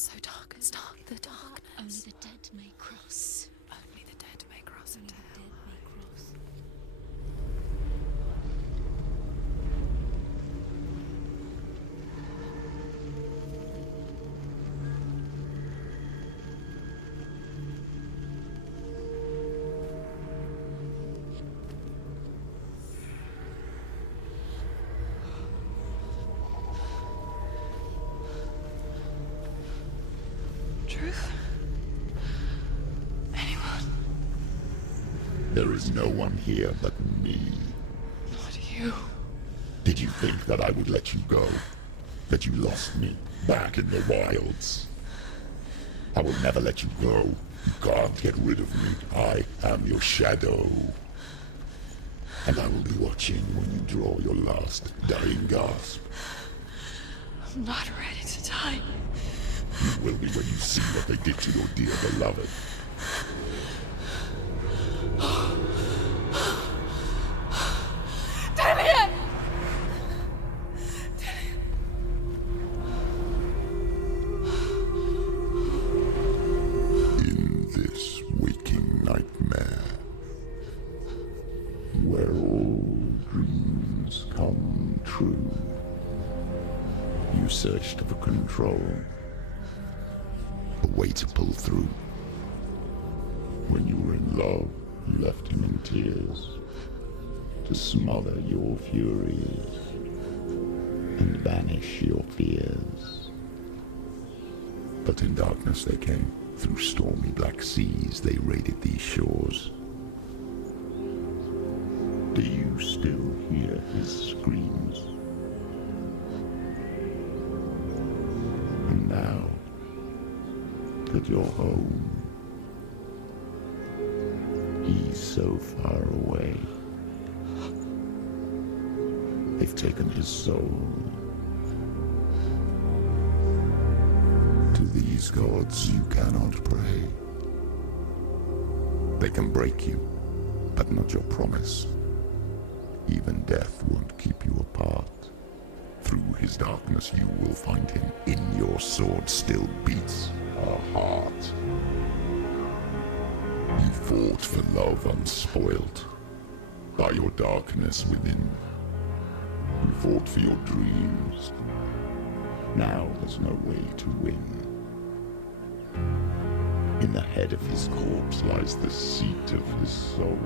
so dark. It's dark. The darkness. Only the dead may cross. Only the dead may cross into hell. Truth? Anyone? There is no one here but me. Not you. Did you think that I would let you go? That you lost me back in the wilds? I will never let you go. You can't get rid of me. I am your shadow. And I will be watching when you draw your last dying gasp. I'm not ready to die. You will be when you see what they did to your dear beloved. Dillion! In this waking nightmare, where all dreams come true, you searched for control, a way to pull through. When you were in love, you left him in tears, to smother your furies and banish your fears. But in darkness they came, through stormy black seas they raided these shores. Do you still hear his screams? And now that you're home, he's so far away. They've taken his soul. To these gods you cannot pray. They can break you, but not your promise. Even death won't keep you apart. Through his darkness you will find him. In your sword still beats a heart. You fought for love unspoilt by your darkness within. You fought for your dreams. Now there's no way to win. In the head of his corpse lies the seat of his soul.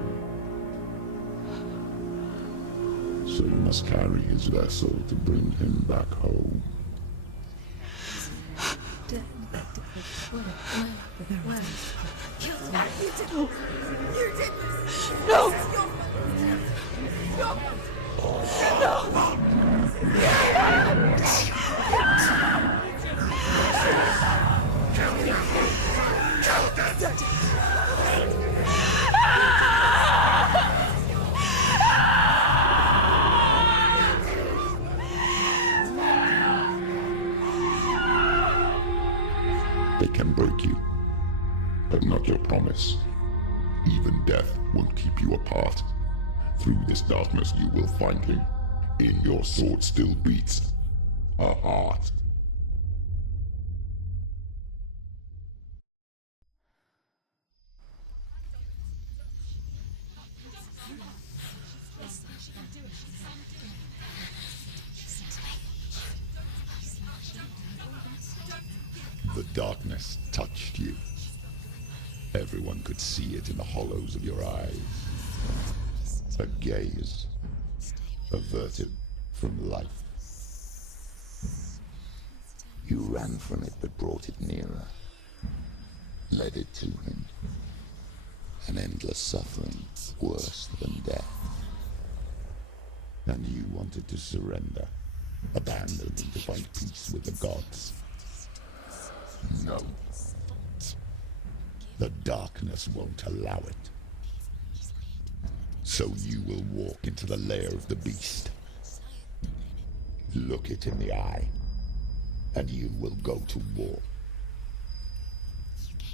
So you must carry his vessel to bring him back home. No! They can break you, but not your promise. Even death won't keep you apart. Through this darkness you will find him. In your sword still beats a heart. The darkness touched you. Everyone could see it in the hollows of your eyes. A gaze averted from life. You ran from it but brought it nearer. Led it to him. An endless suffering, worse than death. And you wanted to surrender, abandon to find peace with the gods. No. The darkness won't allow it. So you will walk into the lair of the beast. Look it in the eye, and you will go to war.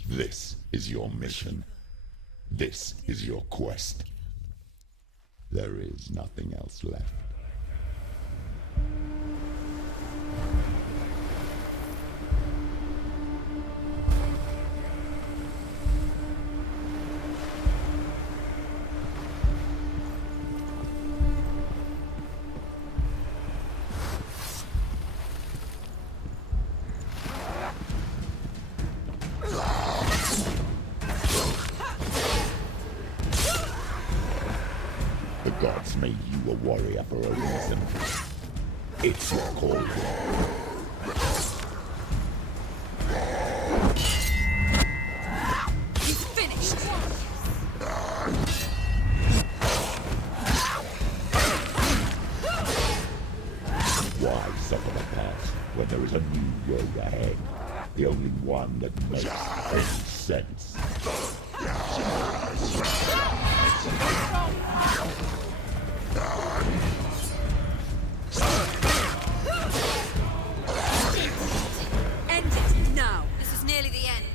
This is your mission. This is your quest. There is nothing else left. made you a warrior for a reason. It's your calling. He's finished! Why suffer the past when there is a new road ahead? The only one that makes any sense. End it now! This is nearly the end.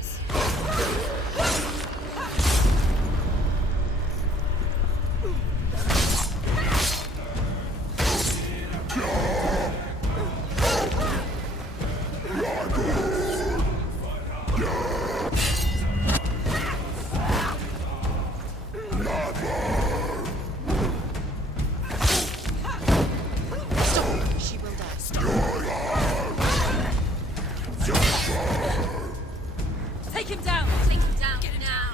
Take him down! Take him down now!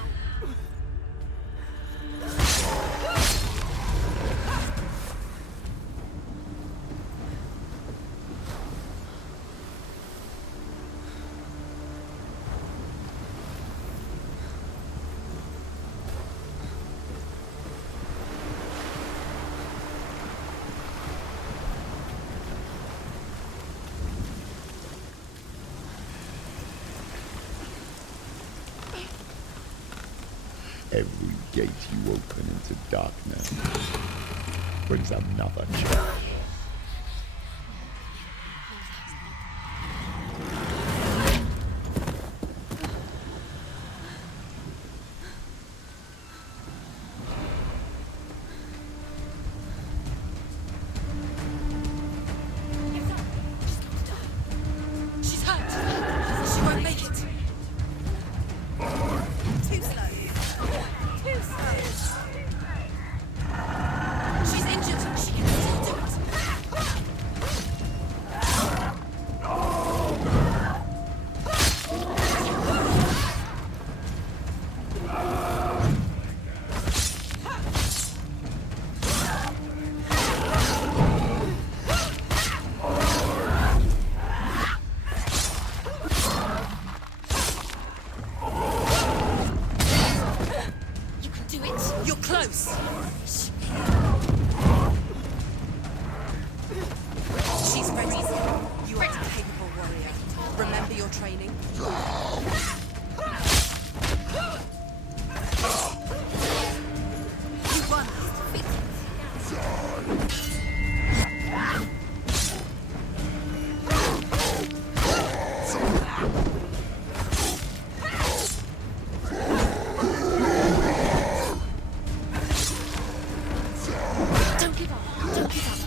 Every gate you open into darkness brings another change. She's hurt! She won't make it! Too slow! Too slow! She's injured! She can still do it! You can do it! You're close! She's ready. You are a capable warrior. Remember your training? You won this defeat. Don't give up. Don't give up.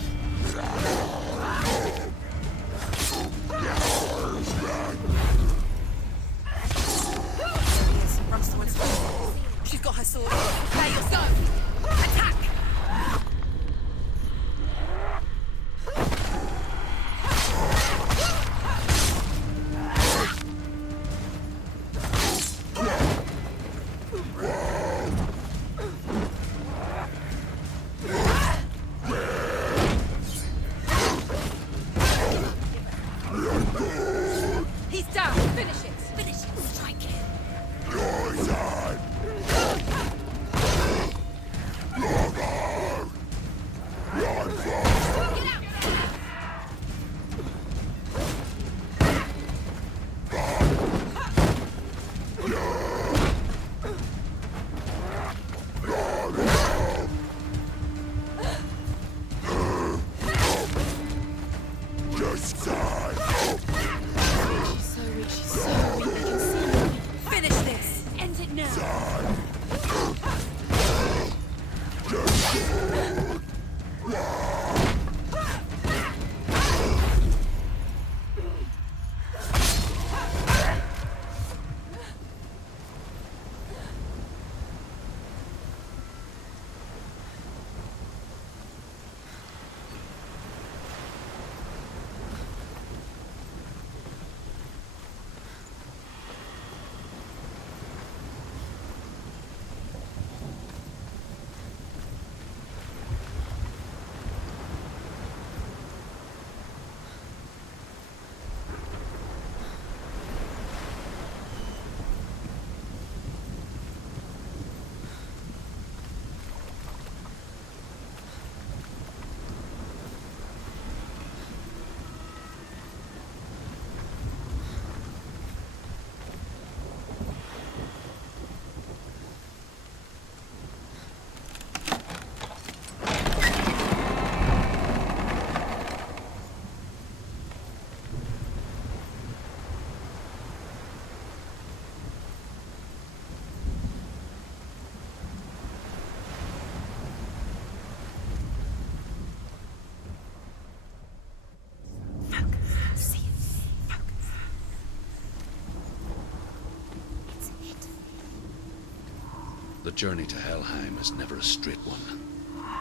The journey to Helheim is never a straight one.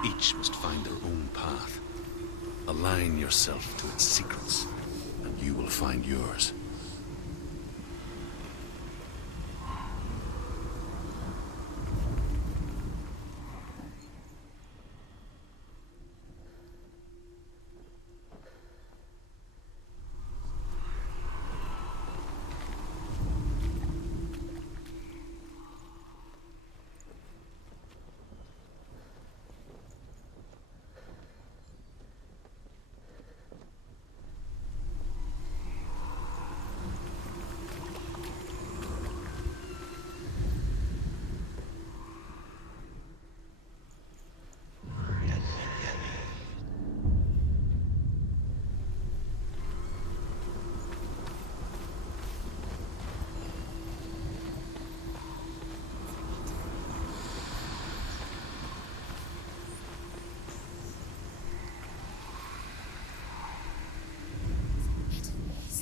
Each must find their own path. Align yourself to its secrets, and you will find yours.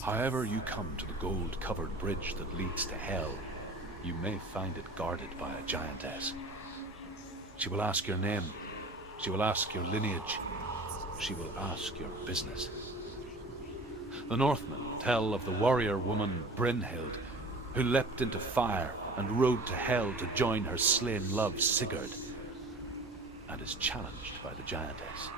However you come to the gold-covered bridge that leads to Hell, you may find it guarded by a giantess. She will ask your name, she will ask your lineage, she will ask your business. The Northmen tell of the warrior woman Brynhild, who leapt into fire and rode to Hell to join her slain love Sigurd, and is challenged by the giantess.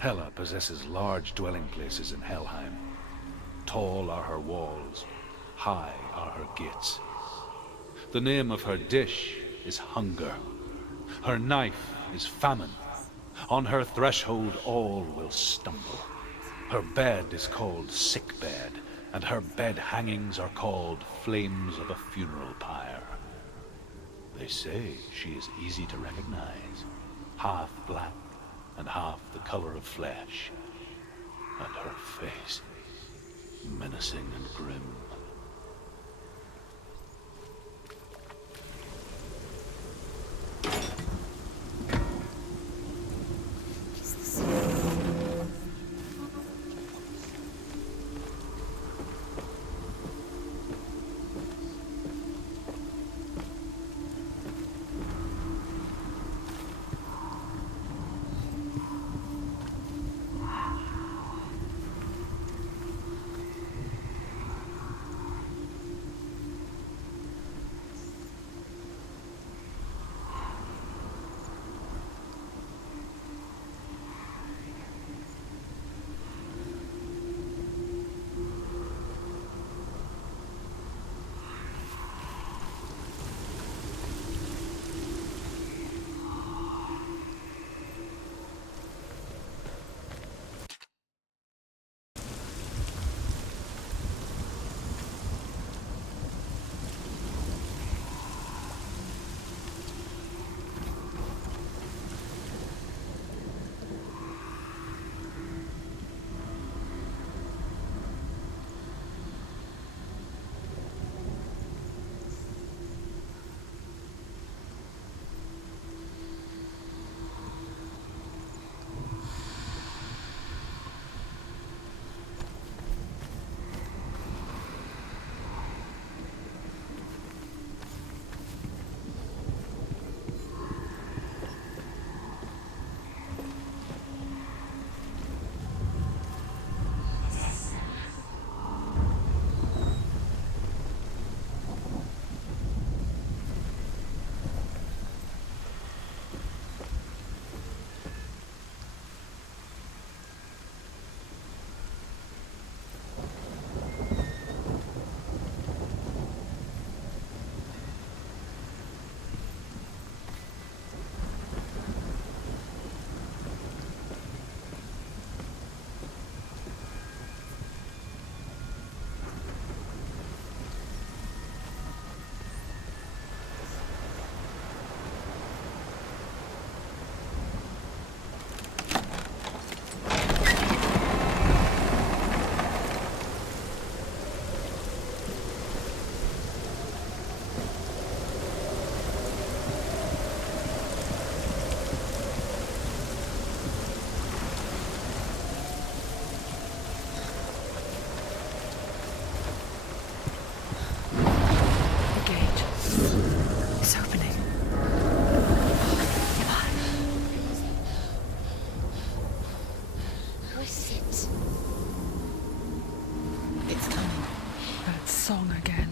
Hela possesses large dwelling places in Helheim. Tall are her walls, high are her gates. The name of her dish is hunger. Her knife is famine. On her threshold all will stumble. Her bed is called sick bed, and her bed hangings are called flames of a funeral pyre. They say she is easy to recognize, half black and half the color of flesh, and her face menacing and grim. song again.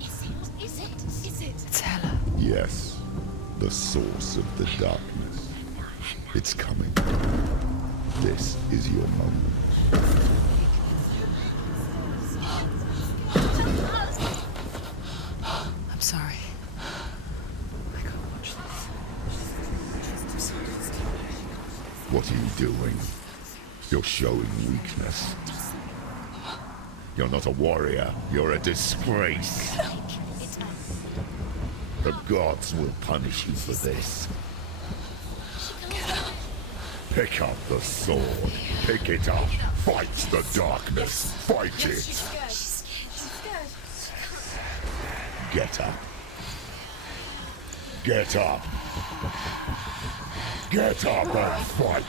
Is it? It's Hela. Yes, the source of the darkness. It's coming. This is your moment. I'm sorry. I can't watch this. What are you doing? You're showing weakness. You're not a warrior. You're a disgrace. The gods will punish you for this. Pick up the sword. Pick it up. Fight the darkness. Fight it. Get up. Get up. Get up and fight.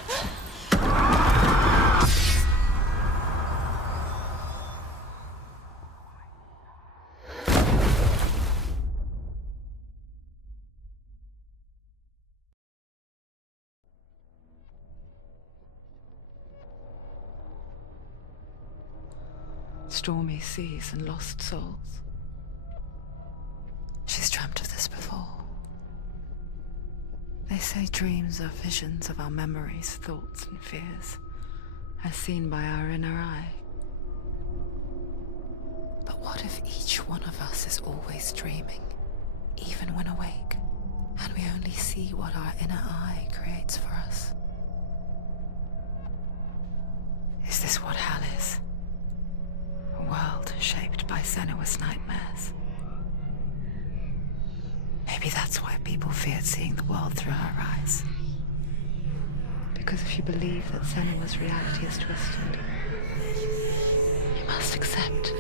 Stormy seas and lost souls. She's dreamt of this before. They say dreams are visions of our memories, thoughts, and fears, as seen by our inner eye. But what if each one of us is always dreaming, even when awake, and we only see what our inner eye creates for us? Is this what hell is? A world shaped by Senua's nightmares. Maybe that's why people feared seeing the world through her eyes. Because if you believe that Senua's reality is twisted, you must accept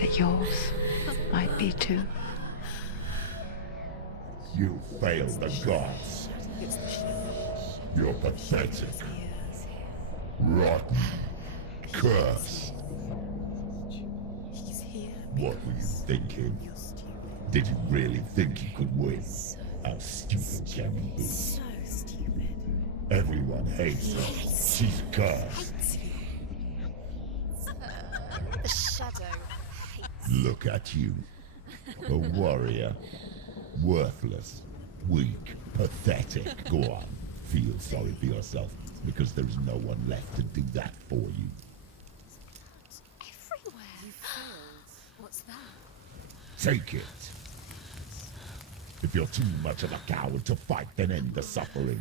that yours might be too. You failed the gods. You're pathetic. Rotten. Cursed. What were you thinking? Did you really think you could win? How stupid can you be? So stupid. Everyone hates her. She's cursed. The shadow hates. Look at you. A warrior. Worthless. Weak. Pathetic. Go on. Feel sorry for yourself, because there is no one left to do that for you. Everywhere. You failed. What's that? Take it. If you're too much of a coward to fight, then end the suffering.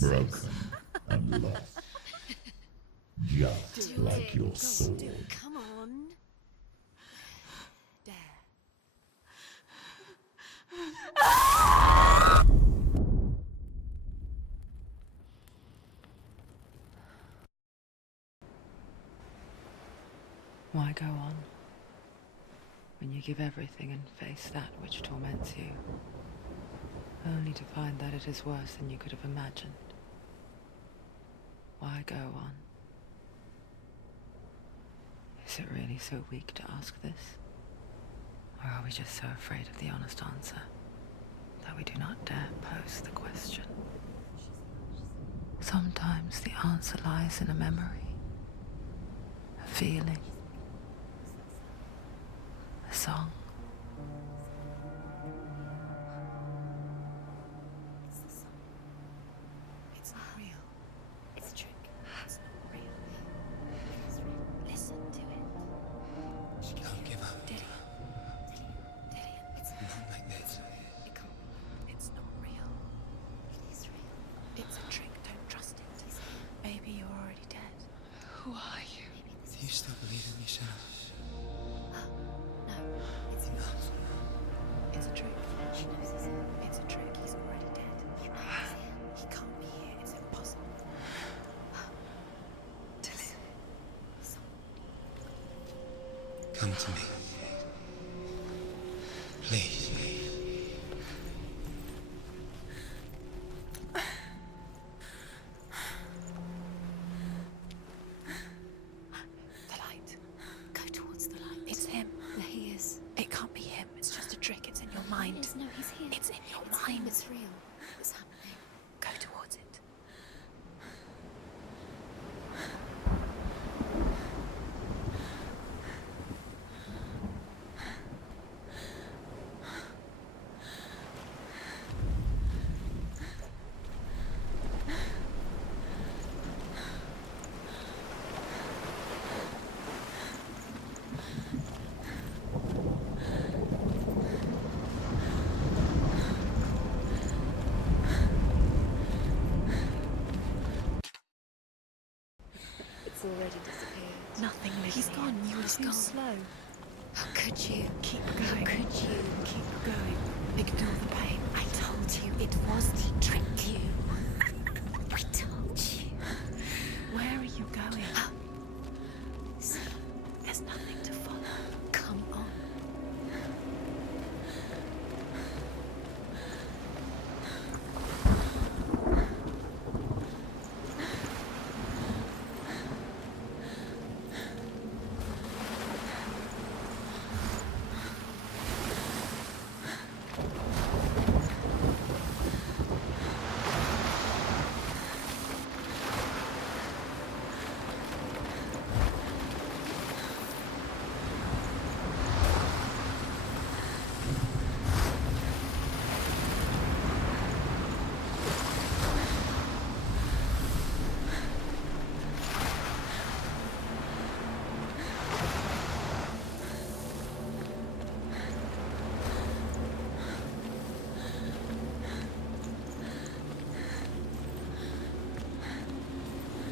Broken and lost. Just like your sword. Come on. Dare. Why go on when you give everything and face that which torments you, only to find that it is worse than you could have imagined? Why go on? Is it really so weak to ask this? Or are we just so afraid of the honest answer that we do not dare pose the question? Sometimes the answer lies in a memory, a feeling, a song. It's not real. It's a trick. It's not real. It's real. Listen to it. Don't give up. Dillion. It's Not like this. It can't. It's not real. It is real. It's a trick. Don't trust it. Maybe you're already dead. Who are you? Do you still believe in yourself? No, it's not. It's a trick. She knows it's him. It's a trick. He's already dead. He knows him. He can't be here. It's impossible. Dillion. Come to me. Please. The light. Go towards the light. It's him. There he is. It can't be him. It's just a trick. It's in your mind. No, he's here. It's in your It's mind. him, it's real. It's happening. Go towards it. It's already disappeared. Nothing lives He's here. gone. You were He's too gone. slow. How could you? Keep How going. could you? Keep going. Ignore the pain. I told you it was to trick you. I told you. Where are you going? See, There's nothing to follow. come on.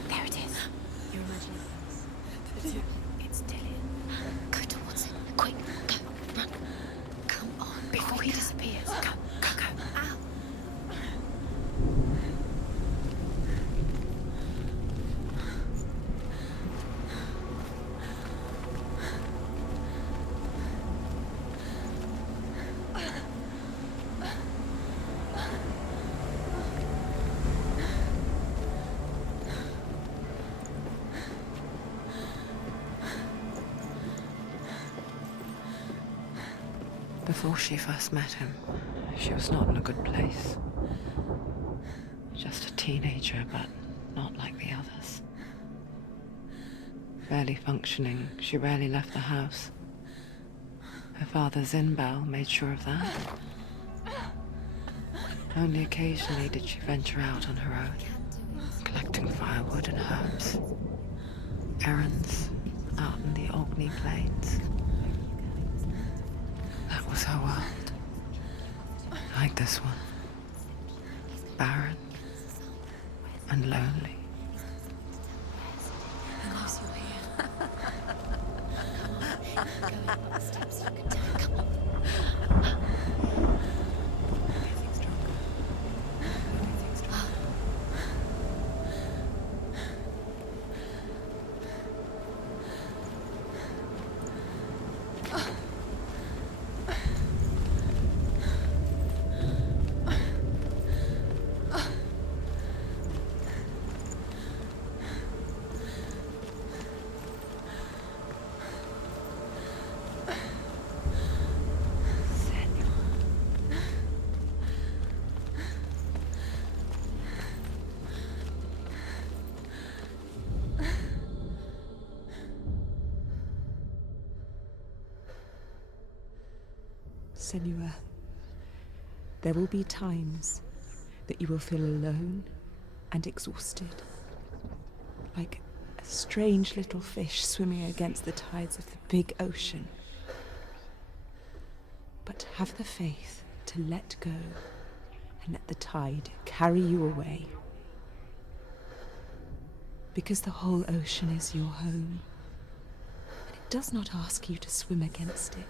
There it is. You're imagining things. It's Dillion. Go towards it. Quick, go, run. Come on, Before he disappears. Go, go, go. Ow. Before she first met him, she was not in a good place. Just a teenager, but not like the others. Barely functioning, she rarely left the house. Her father Zynbel made sure of that. Only occasionally did she venture out on her own, collecting firewood and herbs. Errands out in the Orkney Plains. That was her world. Like this one. Barren and lonely. He knows you're here. Come on, go up the steps you can down. Come on. Getting stronger. Getting stronger. Senua, there will be times that you will feel alone and exhausted, like a strange little fish swimming against the tides of the big ocean. But have the faith to let go and let the tide carry you away. Because the whole ocean is your home, and it does not ask you to swim against it.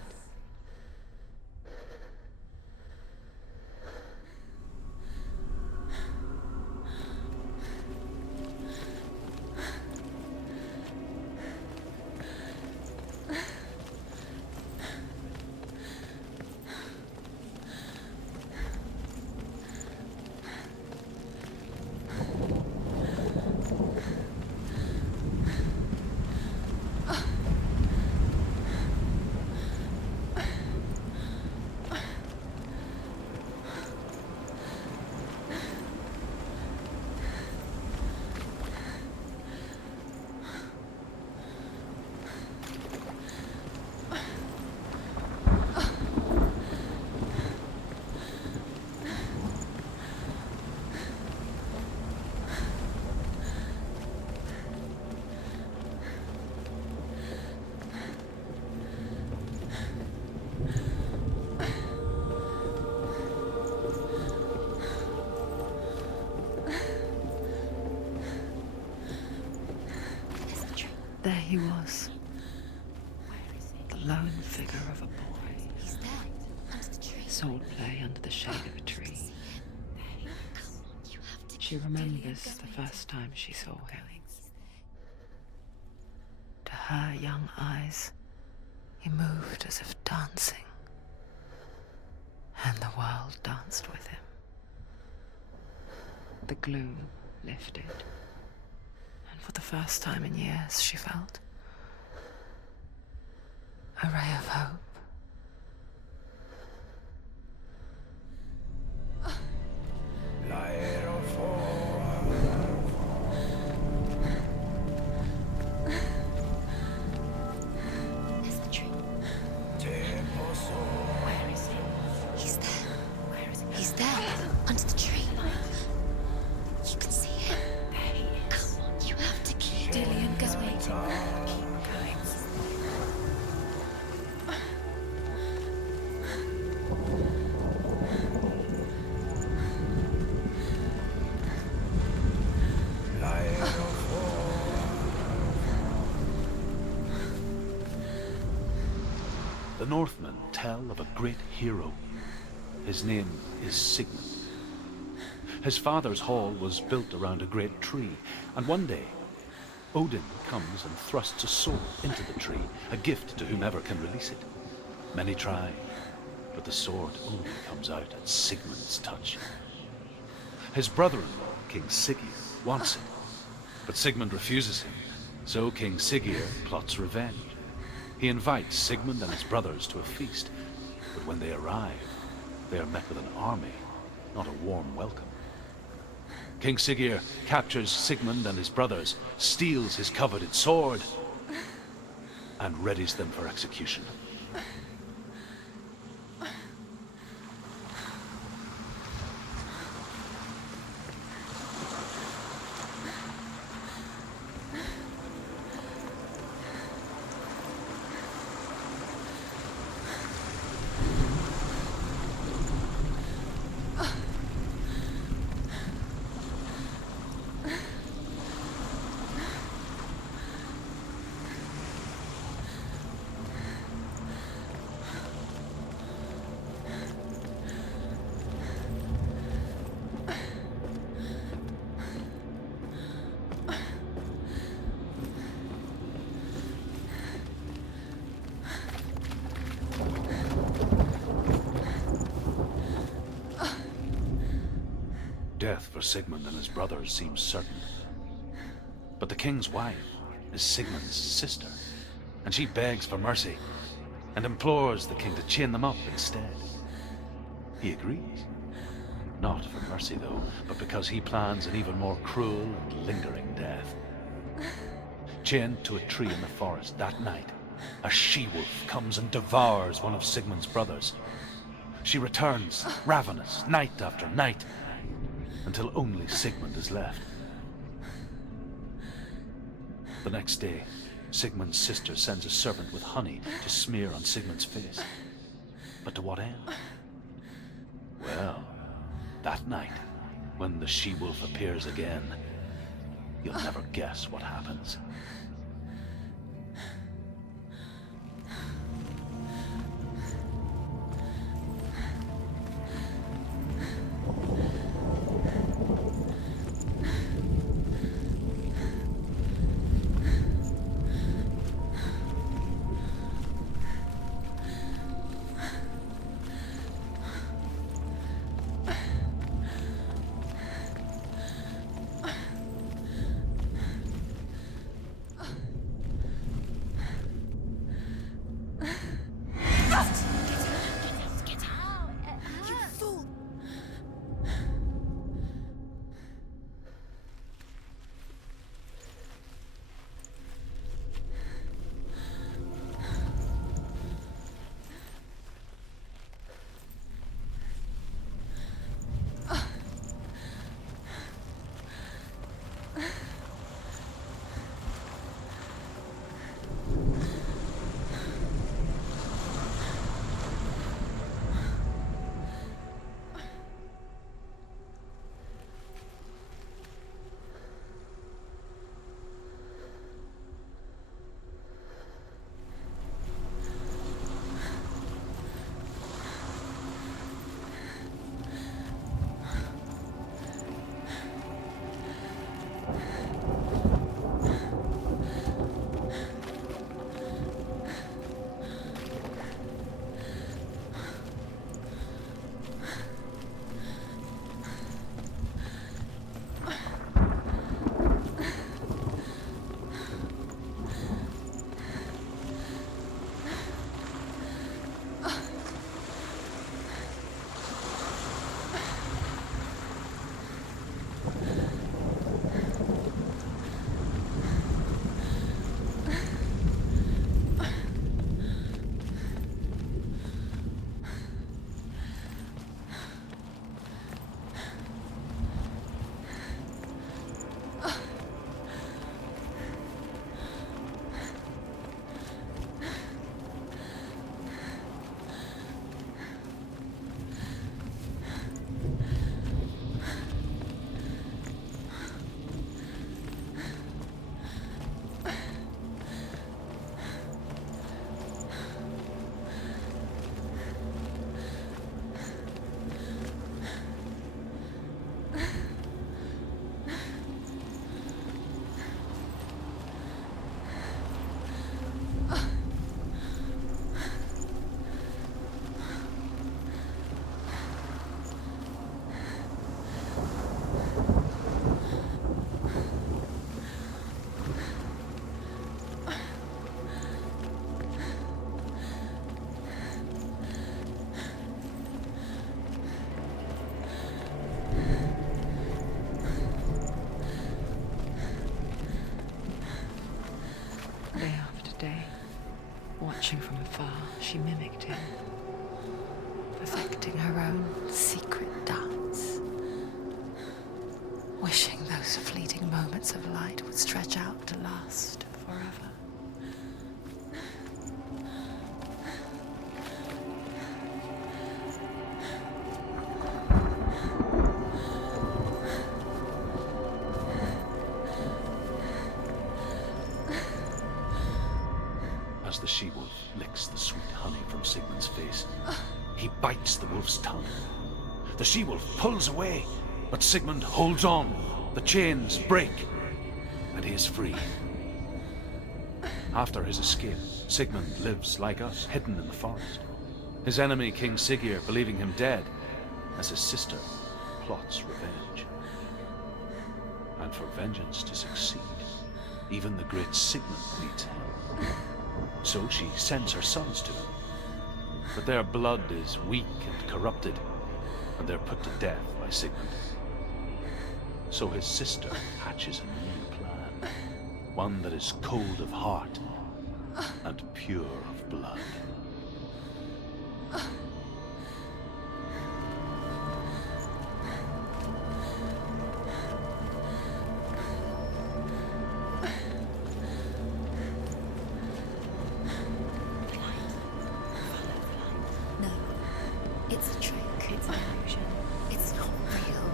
there he was, the lone figure of a boy. He's there, under the tree. Swordplay under the shade of a tree. She remembers the first time she saw him. To her young eyes, he moved as if dancing, and the world danced with him. The gloom lifted, and for the first time in years she felt a ray of hope. There's the tree. Where is he? He's there. Where is he? He's there, under the tree. You can see him. There he is. Come on, you have to keep Dillion going. Keep going. The Northmen tell of a great hero. His name is Sigmund. His father's hall was built around a great tree, and one day, Odin comes and thrusts a sword into the tree, a gift to whomever can release it. Many try, but the sword only comes out at Sigmund's touch. His brother-in-law, King Siggeir, wants it, but Sigmund refuses him, so King Siggeir plots revenge. He invites Sigmund and his brothers to a feast, but when they arrive, they are met with an army, not a warm welcome. King Siggeir captures Sigmund and his brothers, steals his coveted sword, and readies them for execution. Death for Sigmund and his brothers seems certain. But the king's wife is Sigmund's sister, and she begs for mercy and implores the king to chain them up instead. He agrees. Not for mercy, though, but because he plans an even more cruel and lingering death. Chained to a tree in the forest that night, a she-wolf comes and devours one of Sigmund's brothers. She returns, ravenous, night after night, until only Sigmund is left. The next day, Sigmund's sister sends a servant with honey to smear on Sigmund's face. But to what end? Well, that night, when the she-wolf appears again, you'll never guess what happens. Watching from afar, she mimicked him, perfecting her own secret dance, wishing those fleeting moments of light would stretch out to last forever. As the she-wolf licks the sweet honey from Sigmund's face, he bites the wolf's tongue. The she-wolf pulls away, but Sigmund holds on. The chains break, and he is free. After his escape, Sigmund lives like us, hidden in the forest. His enemy, King Siggeir, believing him dead, as his sister plots revenge. And for vengeance to succeed, even the great Sigmund needs help. So she sends her sons to him. But their blood is weak and corrupted, and they're put to death by Sigmund. So his sister hatches a new plan, one that is cold of heart and pure of blood. No, it's a trick. It's an illusion. It's not real.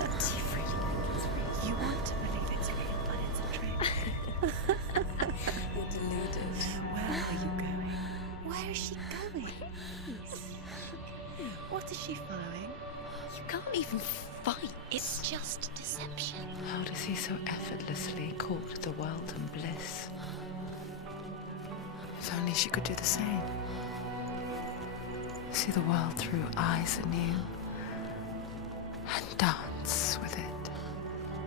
Do you really think it's real? You want to believe it's real, but it's a trick. You're deluded. Where are you going? Where is she going? What is she following? You can't even fight. It's just deception. How does he so effortlessly court the world and bliss? If only she could do the same. See the world through eyes anew and dance with it,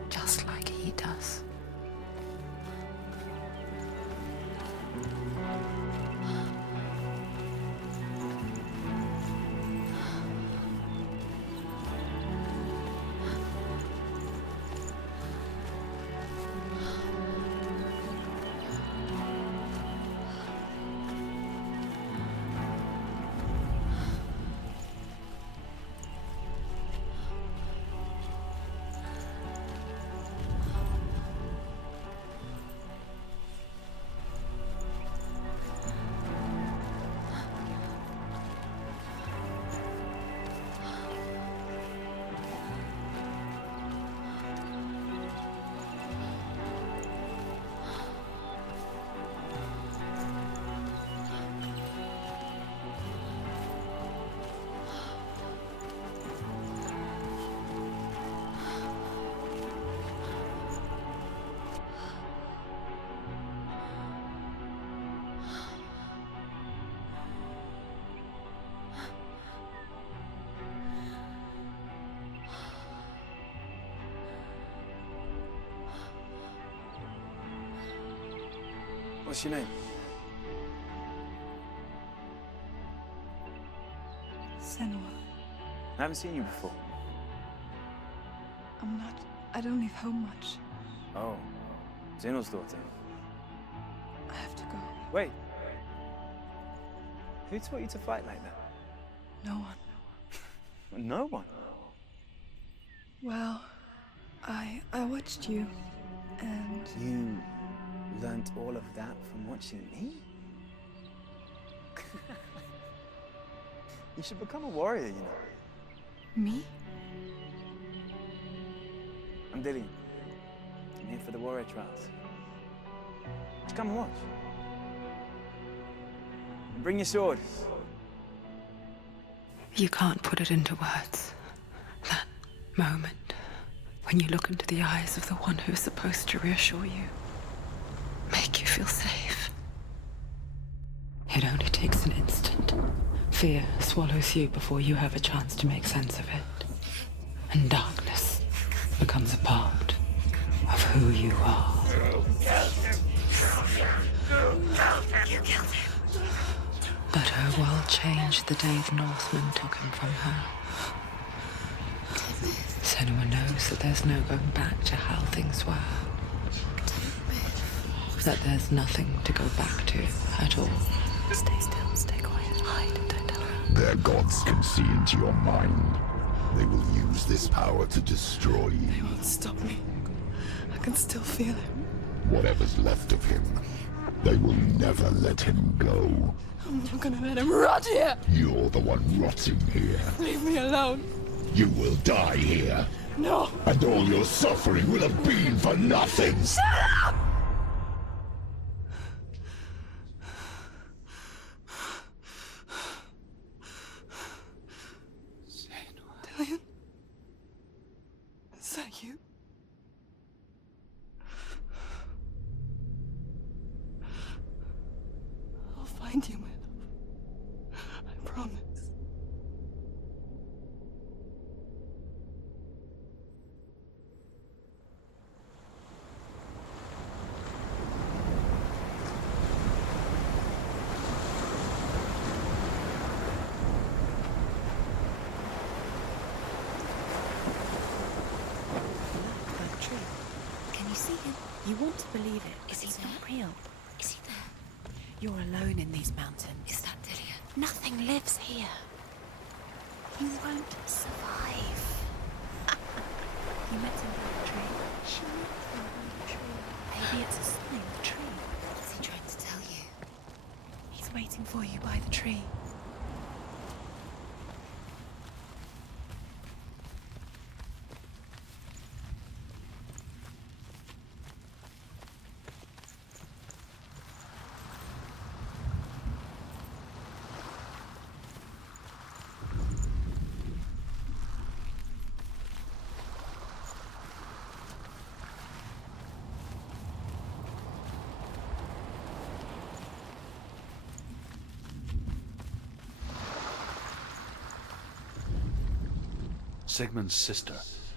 just like he does. What's your name? Senua. I haven't seen you before. I don't leave home much. Oh, Zeno's daughter. I have to go. Wait. Who taught you to fight like that? No one. No one? Well, I watched you, and... You learnt all of that from watching me? You should become a warrior, you know. Me? I'm Dillion. I'm here for the warrior trials. Just come and watch. Bring your sword. You can't put it into words. That moment when you look into the eyes of the one who's supposed to reassure you, make you feel safe. It only takes an instant. Fear swallows you before you have a chance to make sense of it. And darkness becomes a part of who you are. You killed him. But her world changed the day the Northmen took him from her. Senua knows that there's no going back to how things were. that there's nothing to go back to at all. Stay still, stay quiet, hide, don't tell her. Their gods can see into your mind. They will use this power to destroy you. They won't stop me. I can still feel him. Whatever's left of him, they will never let him go. I'm not gonna let him rot here! You're the one rotting here. Leave me alone! You will die here. No! And all your suffering will have been for nothing. Shut up! Dillion? Is that you? I'll find you, my love. I promise. Can you see him? You want to believe it. Is he not real? Is he there? You're alone in these mountains. Is that Dillion? Nothing lives here. You won't survive. You met him by the tree. She met him by the tree. Maybe it's a sign, the tree. What's he trying to tell you? He's waiting for you by the tree. Sigmund's sister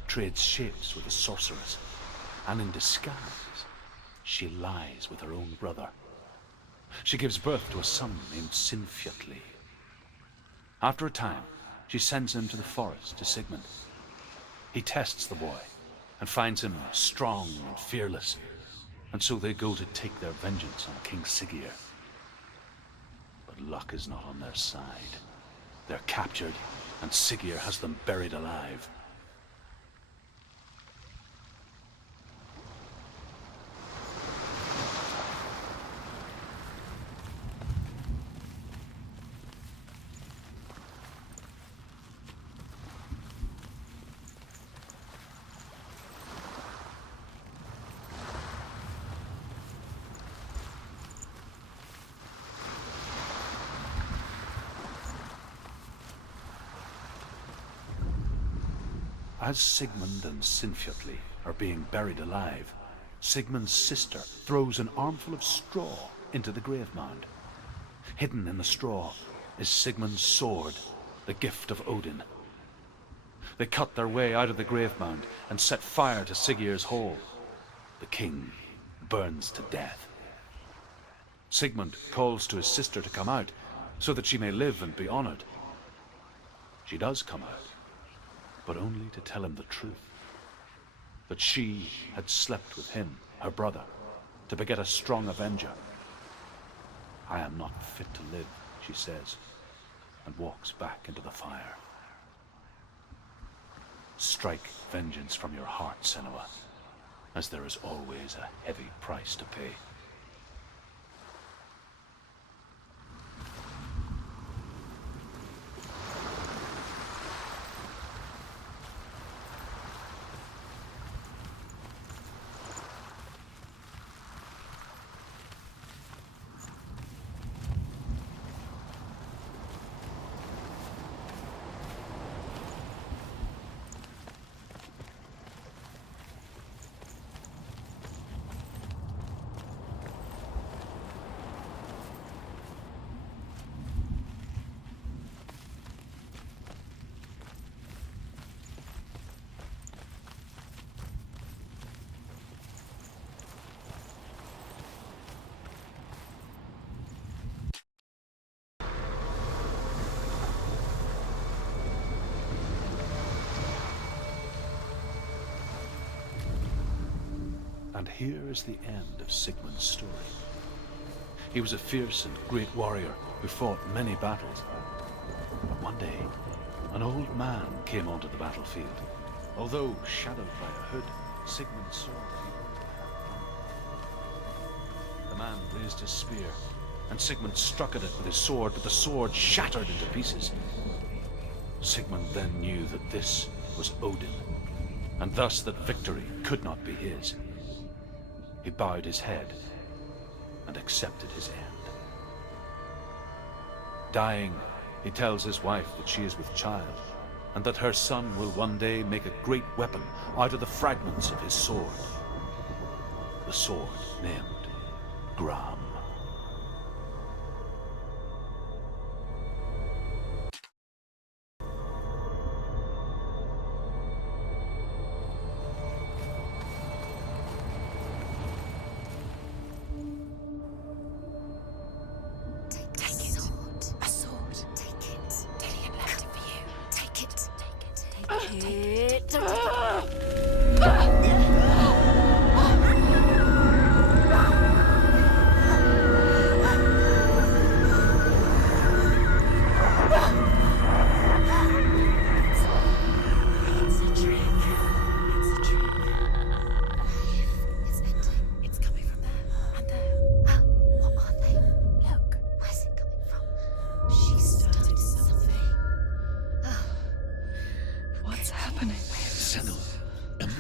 trades shapes with a sorceress, and in disguise, she lies with her own brother. She gives birth to a son named Sinfjotli. After a time, she sends him to the forest to Sigmund. He tests the boy and finds him strong and fearless, and so they go to take their vengeance on King Siggeir. But luck is not on their side. They're captured, and Siggeir has them buried alive. As Sigmund and Sinfjotli are being buried alive, Sigmund's sister throws an armful of straw into the grave mound. Hidden in the straw is Sigmund's sword, the gift of Odin. They cut their way out of the grave mound and set fire to Siggeir's hall. The king burns to death. Sigmund calls to his sister to come out so that she may live and be honored. She does come out, but only to tell him the truth. That she had slept with him, her brother, to beget a strong avenger. I am not fit to live, she says, and walks back into the fire. Strike vengeance from your heart, Senua, as there is always a heavy price to pay. And here is the end of Sigmund's story. He was a fierce and great warrior who fought many battles. But one day, an old man came onto the battlefield. Although shadowed by a hood, Sigmund saw that he would have. The man raised his spear, and Sigmund struck at it with his sword, but the sword shattered into pieces. Sigmund then knew that this was Odin, and thus that victory could not be his. He bowed his head and accepted his end. Dying, he tells his wife that she is with child, and that her son will one day make a great weapon out of the fragments of his sword. The sword named Garm.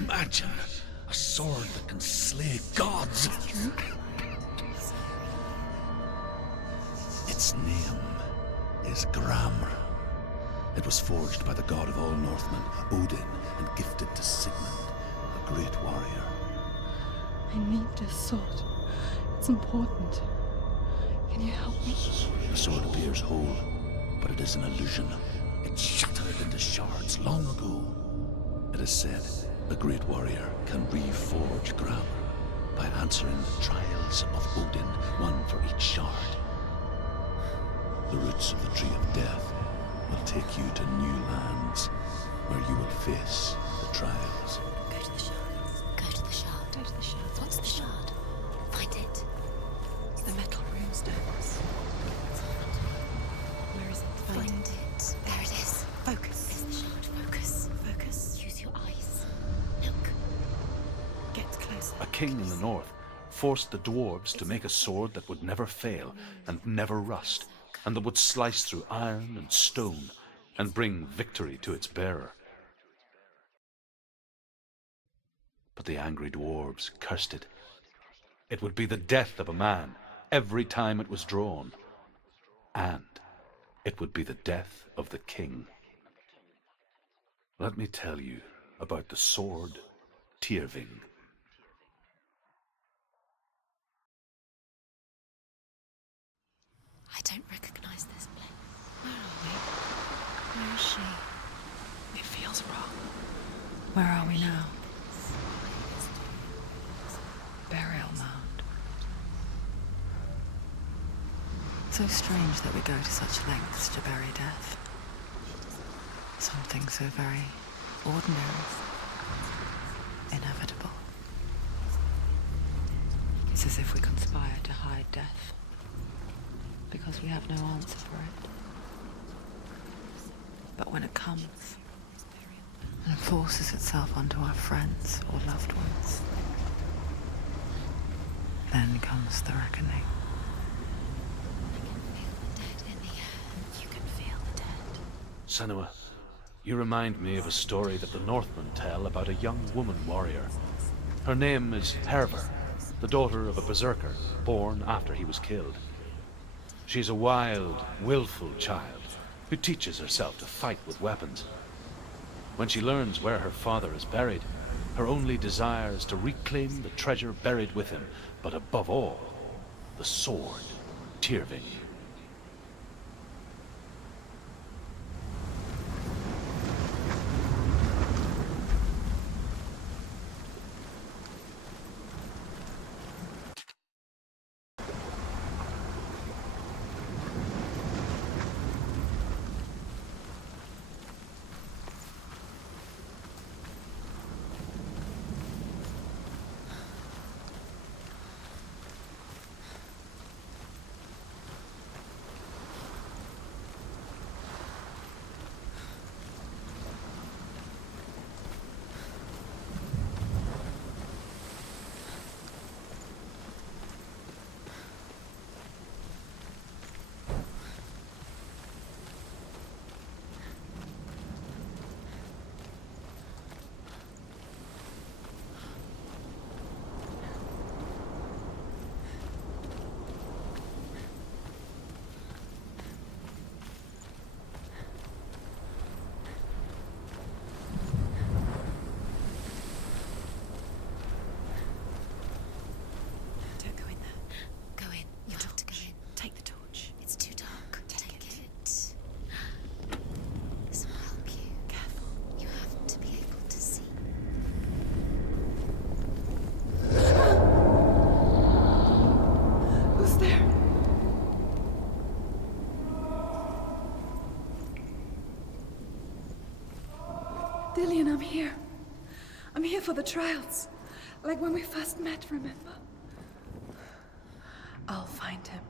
Imagine a sword that can slay gods. Its name is Garm. It was forged by the god of all Northmen, Odin, and gifted to Sigmund, a great warrior. I need this sword. It's important. Can you help me? The sword appears whole, but it is an illusion. It shattered into shards long ago. It is said a great warrior can reforge Garm by answering the trials of Odin, one for each shard. The roots of the tree of death will take you to new lands where you will face the trials. Go to the shard. Go to the shard. Go to the shard. What's the shard? Find it. It's the metal runestones. Where is it? Find it. There it is. Focus. There's the shard. Focus. Focus. Use your eyes. Look. Get closer. A king in the north forced the dwarves to make a sword that would never fail and never rust, and that would slice through iron and stone and bring victory to its bearer. But the angry dwarves cursed it. It would be the death of a man every time it was drawn, and it would be the death of the king. Let me tell you about the sword Tyrving. I don't recognize this place. Where are we? Where is she? It feels wrong. Where are we now? Burial mound. So strange that we go to such lengths to bury death. Something so very ordinary, inevitable. It's as if we conspire to hide death, because we have no answer for it. But when it comes and forces itself onto our friends or loved ones, then comes the reckoning. You can feel the dead. Senua, you remind me of a story that the Northmen tell about a young woman warrior. Her name is Hervor, the daughter of a berserker born after he was killed. She's a wild, willful child who teaches herself to fight with weapons. When she learns where her father is buried, her only desire is to reclaim the treasure buried with him, but above all, the sword Tyrving. Dillion, I'm here. I'm here for the trials. Like when we first met, remember? I'll find him.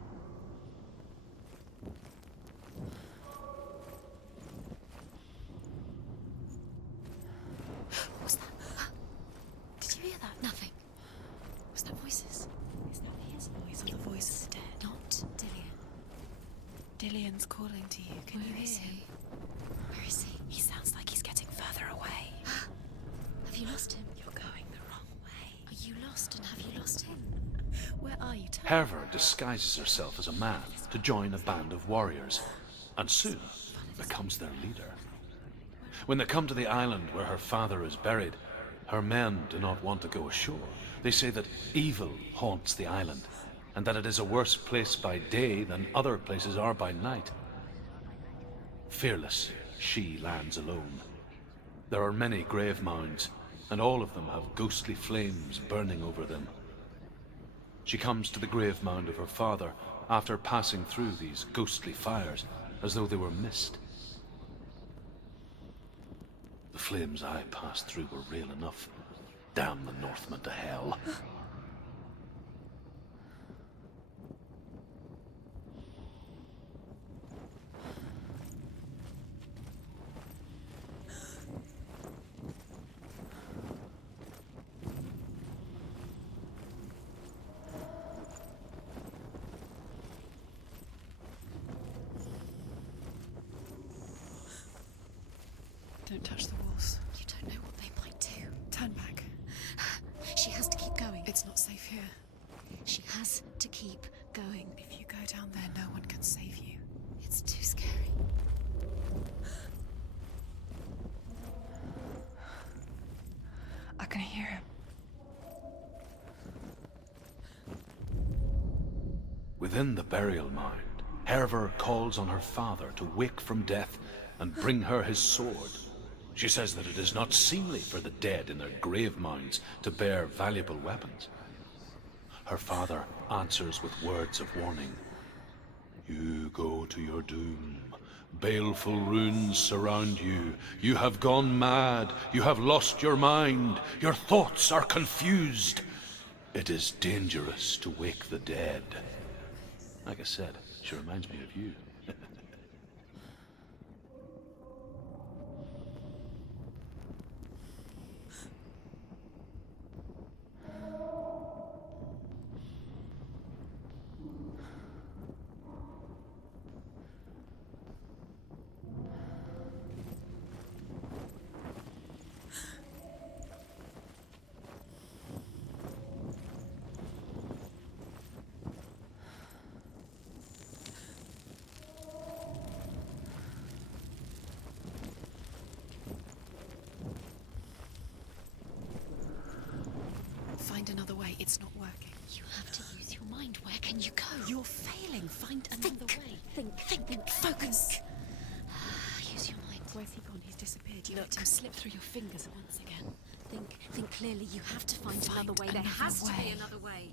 What was that? Did you hear that? Nothing. Was that voices? Is that his voice or the voice of the dead? Not Dillion. Dillion's calling to you. Can you hear him? Where is he? He sounds like he's getting further away. Have you lost him? You're going the wrong way. Are you lost, and have you lost him? Where are you? Herver disguises herself as a man to join a band of warriors, and soon becomes their leader. When they come to the island where her father is buried, her men do not want to go ashore. They say that evil haunts the island, and that it is a worse place by day than other places are by night. Fearless, she lands alone. There are many grave mounds, and all of them have ghostly flames burning over them. She comes to the grave mound of her father after passing through these ghostly fires, as though they were mist. The flames I passed through were real enough. Damn the Northmen to hell. Don't touch the walls. You don't know what they might do. Turn back. She has to keep going. It's not safe here. She has to keep going. If you go down there, no one can save you. It's too scary. I can hear him. Within the burial mound, Herver calls on her father to wake from death and bring her his sword. She says that it is not seemly for the dead in their grave mounds to bear valuable weapons. Her father answers with words of warning. You go to your doom. Baleful runes surround you. You have gone mad. You have lost your mind. Your thoughts are confused. It is dangerous to wake the dead. Like I said, she reminds me of you. Find another way. It's not working. You have to use your mind. Where can you go? You're failing. Find another way. Think. Focus. Use your mind. Where's he gone? He's disappeared. You Look. let him slip through your fingers once again. Think clearly. You have to find another way. There another has to be way. another way.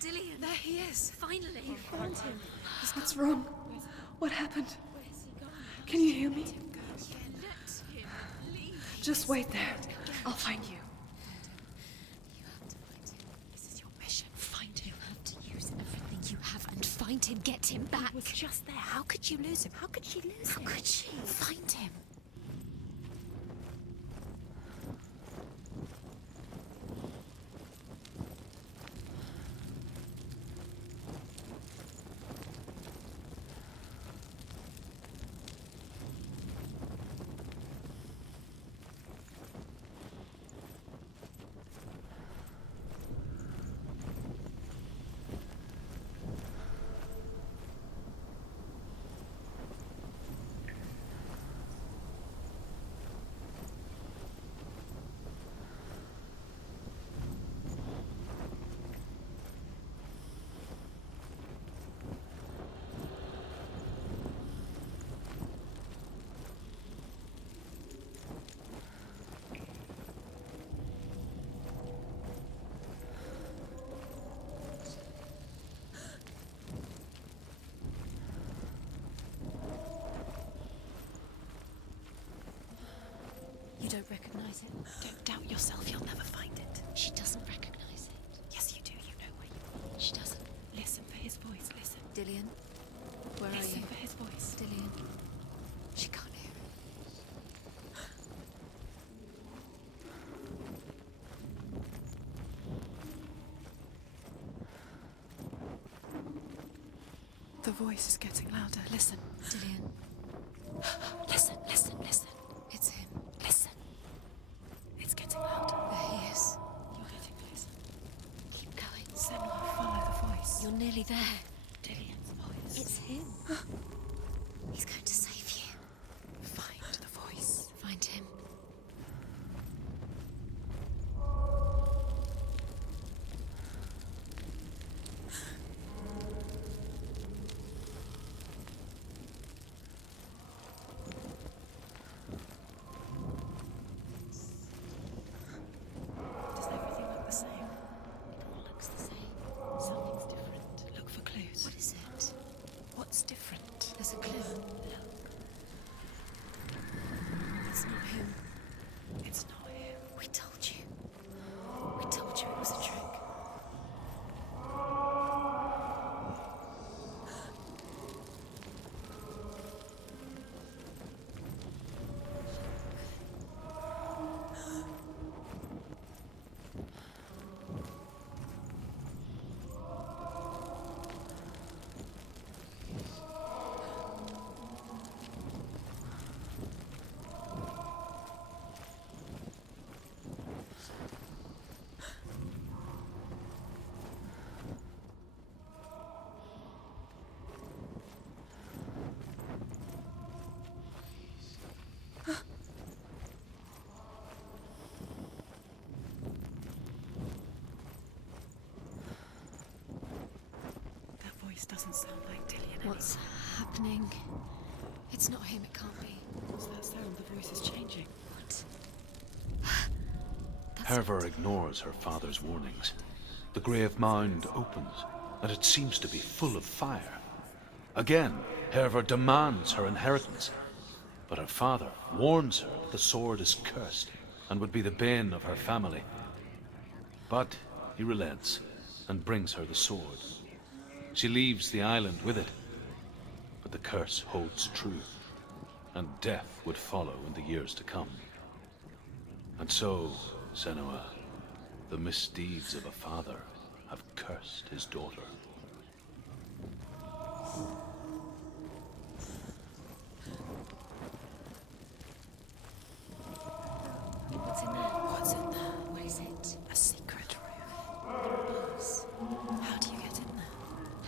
Dillion! There he is. Finally, you found him. What's wrong? What happened? Can you hear me? Let him leave. Just wait there. I'll find you. You have to find him. This is your mission. Find him. You have to use everything you have and find Find him, get him back. He was just there. How could you lose him? How could she lose him? How could she? Find him. You don't recognize it? Don't doubt yourself, you'll never find it. She doesn't recognize it. Yes, you do. You know where you are. She doesn't. Listen for his voice. Listen. Dillion, where Listen are you? for his voice. Dillion. She can't hear it. The voice is getting louder. Listen. Dillion, Listen, listen, listen. it's him. Listen. It's getting louder. There he is. You're getting closer. Keep going. Senua, follow the voice. You're nearly there. Dillion's voice. It's him. He's going to save you. Find the voice. Find him. Does everything look the same? It all looks the same. Something's different. Look for clues. What is it? What's different? There's a clue. It's not him. It's not him. We told you. We told you it was a trick. That voice doesn't sound like Dillion What's happening? It's not him, it can't be. What's that sound? The voice is changing. What? Hervor ignores her father's warnings. The grave mound opens, and it seems to be full of fire. Again, Hervor demands her inheritance, but her father warns her that the sword is cursed and would be the bane of her family. But he relents and brings her the sword. She leaves the island with it, but the curse holds true, and death would follow in the years to come. And so, Senua, the misdeeds of a father have cursed his daughter. What's in there? What's in there? What is it? A secret room. Bars. How do you get in there?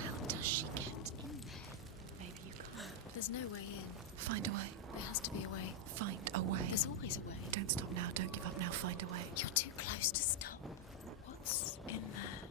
How does she get in there? Maybe you can't. There's no way in. Find a way. There has to be a way. Find a way. There's always a way. Don't stop now. Don't give up now. Find a way. You're too close to stop. What's in there?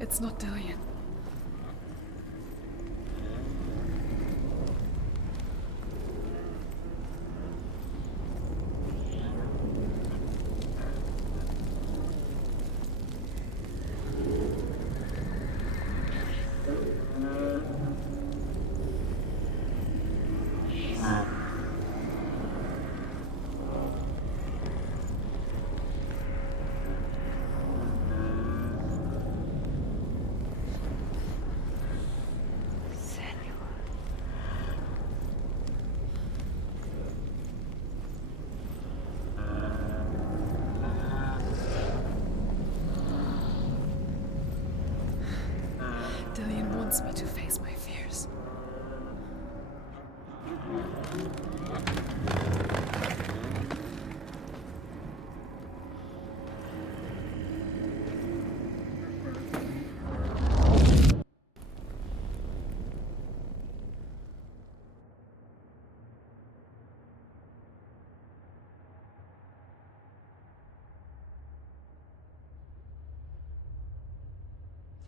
It's not Dillion. Dillion wants me to face my fears.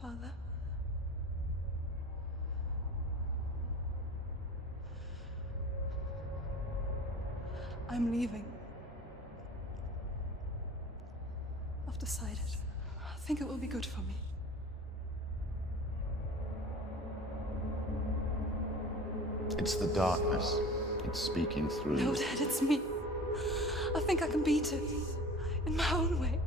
Father? I'm leaving. I've decided. I think it will be good for me. It's the darkness. It's speaking through No, you. Dad, it's me. I think I can beat it. In my own way.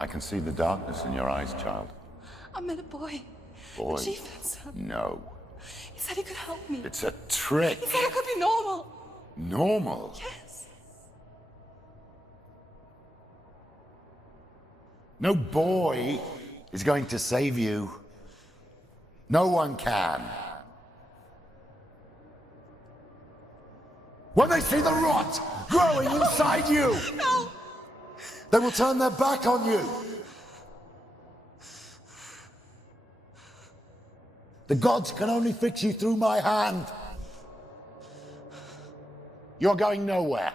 I can see the darkness in your eyes, child. I met a boy. Boy. The chieftain's son. No. He said he could help me. It's a trick. He said I could be normal. Normal? Yes. No boy is going to save you. No one can. When they see the rot growing inside you, No! they will turn their back on you. The gods can only fix you through my hand. You're going nowhere.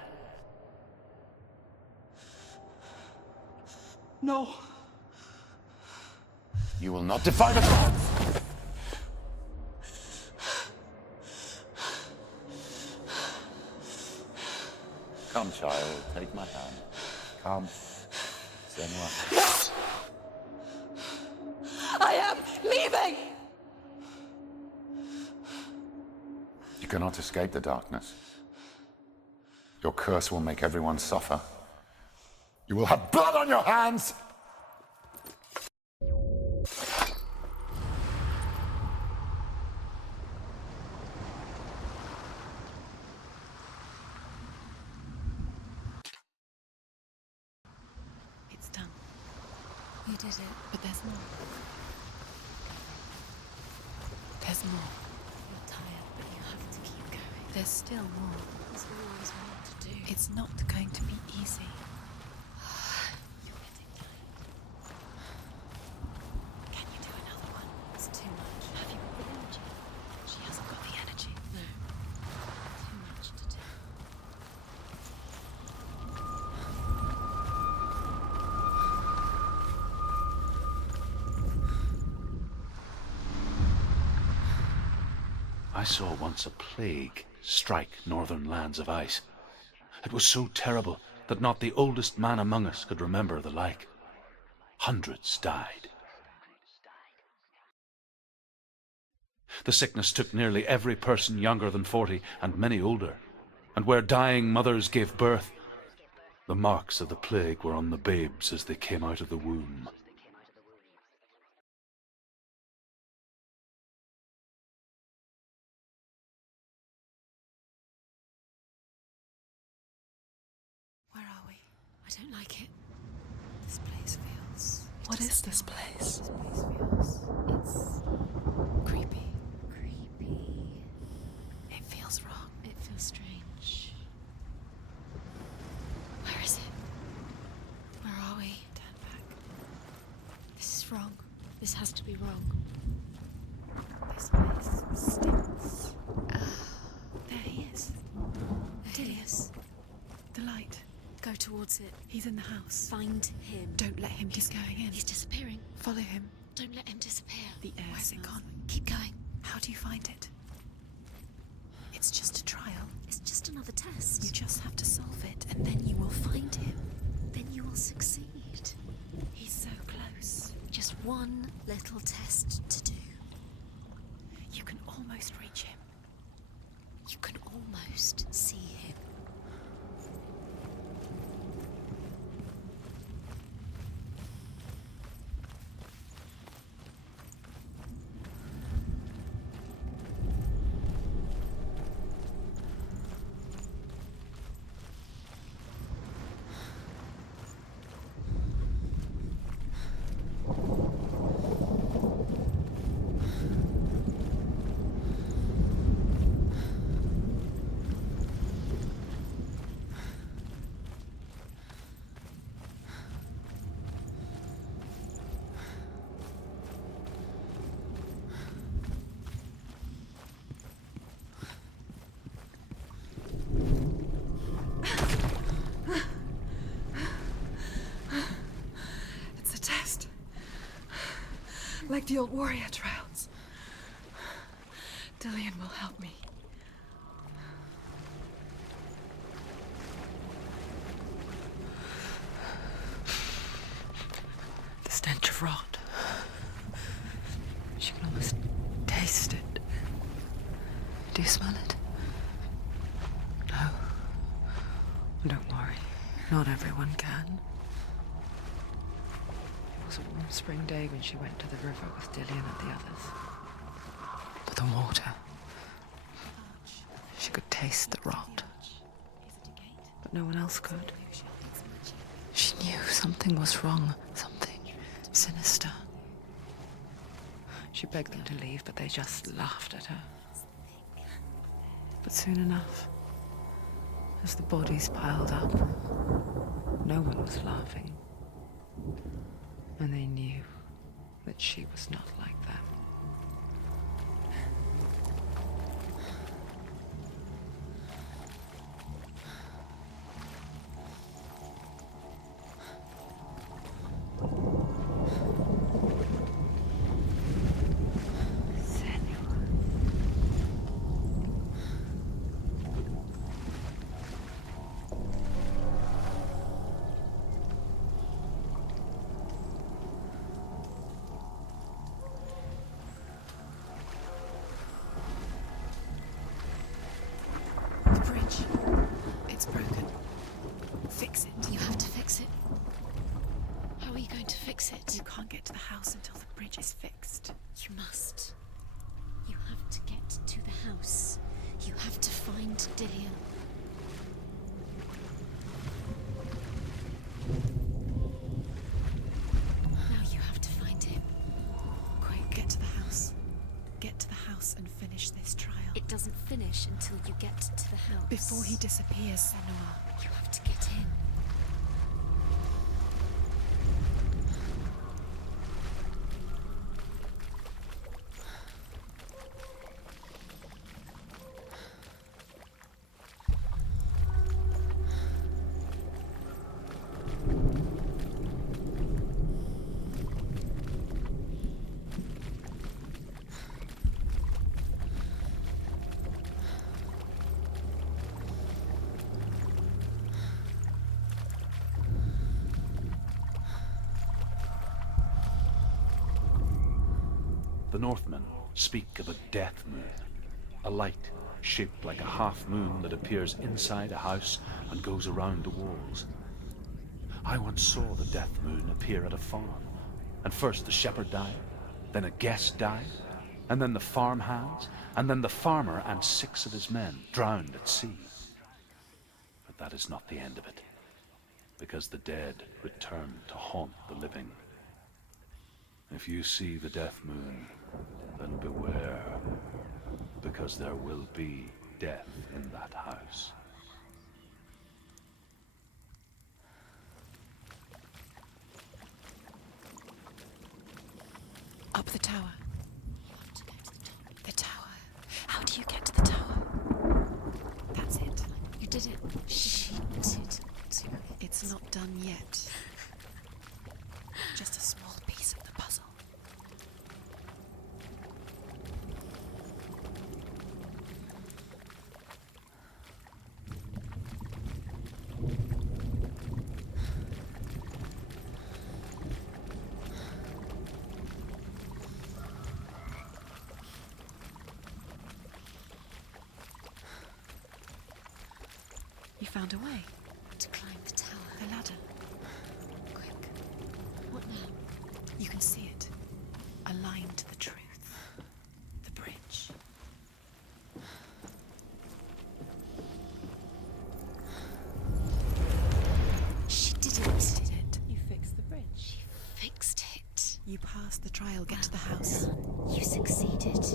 No. You will not defy the gods. Come, child, take my hand. Come. Senua. I am leaving! You cannot escape the darkness. Your curse will make everyone suffer. You will have blood on your hands! It's done. You did it. But there's more. There's more. You're tired, but you have to keep going. There's still more. There's always more to do. It's not going to be easy. You're getting tired. Can you do another one? It's too much. Have you got the energy? She hasn't got the energy. No. Too much to do. I saw once a plague strike northern lands of ice. It was so terrible that not the oldest man among us could remember the like. Hundreds died. The sickness took nearly every person younger than 40 and many older. And where dying mothers gave birth, the marks of the plague were on the babes as they came out of the womb. Where are we? I don't like it. This place feels... What is this place? This place feels... It's... creepy. Creepy. It feels wrong. It feels strange. Where is it? Where are we? Turn back. This is wrong. This has to be wrong. This place stinks. There he is. There he is. The light. Go towards it. He's in the house. Find him. Don't let him keep going in. He's disappearing. Follow him. Don't let him disappear. The air. Where's it gone? Keep going. How do you find it? It's just a trial. It's just another test. You just have to solve it, and then you will find him. Then you will succeed. He's so close. Just one little test to do. You can almost reach him. You can almost see him. Like the old warrior trials. Dillion will help me. The stench of rot. She can almost taste it. Do you smell it? No. Don't worry. Not everyone can. It was a warm spring day when she went to the river with Dillion and the others. But the water. She could taste the rot. But no one else could. She knew something was wrong. Something sinister. She begged them to leave, but they just laughed at her. But soon enough, as the bodies piled up, no one was laughing. And they knew that she was not like them. It's broken. Fix it. You have to fix it. How are you going to fix it? You can't get to the house until the bridge is fixed. You must. You have to get to the house. You have to find Dillion. Now you have to find him. Quick, get to the house. Get to the house and finish this trial. It doesn't finish until you get to the house. Before he disappears, Senua. You have to get in. The Northmen speak of a death moon, a light shaped like a half moon that appears inside a house and goes around the walls. I once saw the death moon appear at a farm, and first the shepherd died, then a guest died, and then the farm hands, and then the farmer and 6 of his men drowned at sea. But that is not the end of it, because the dead return to haunt the living. If you see the death moon, then beware, because there will be death in that house. Up the tower. You have to go to the top. The tower. How do you get to the tower? That's it. You did it. She did it. done yet. Just a small piece of the puzzle. You found a way To climb the tower. the ladder. Quick. What now? You can see it. A line to the truth. The bridge. She did Did it. it. You fixed the bridge. She fixed it. You passed the trial, get to the house. You succeeded.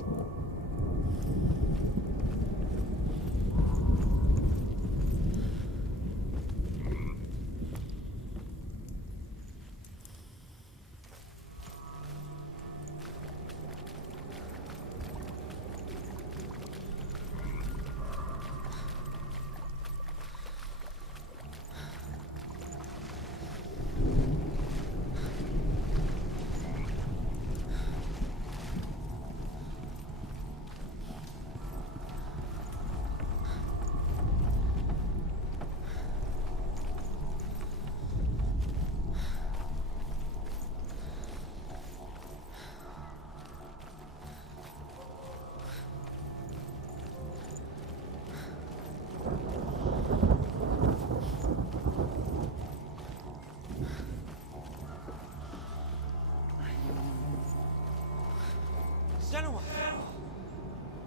Senua!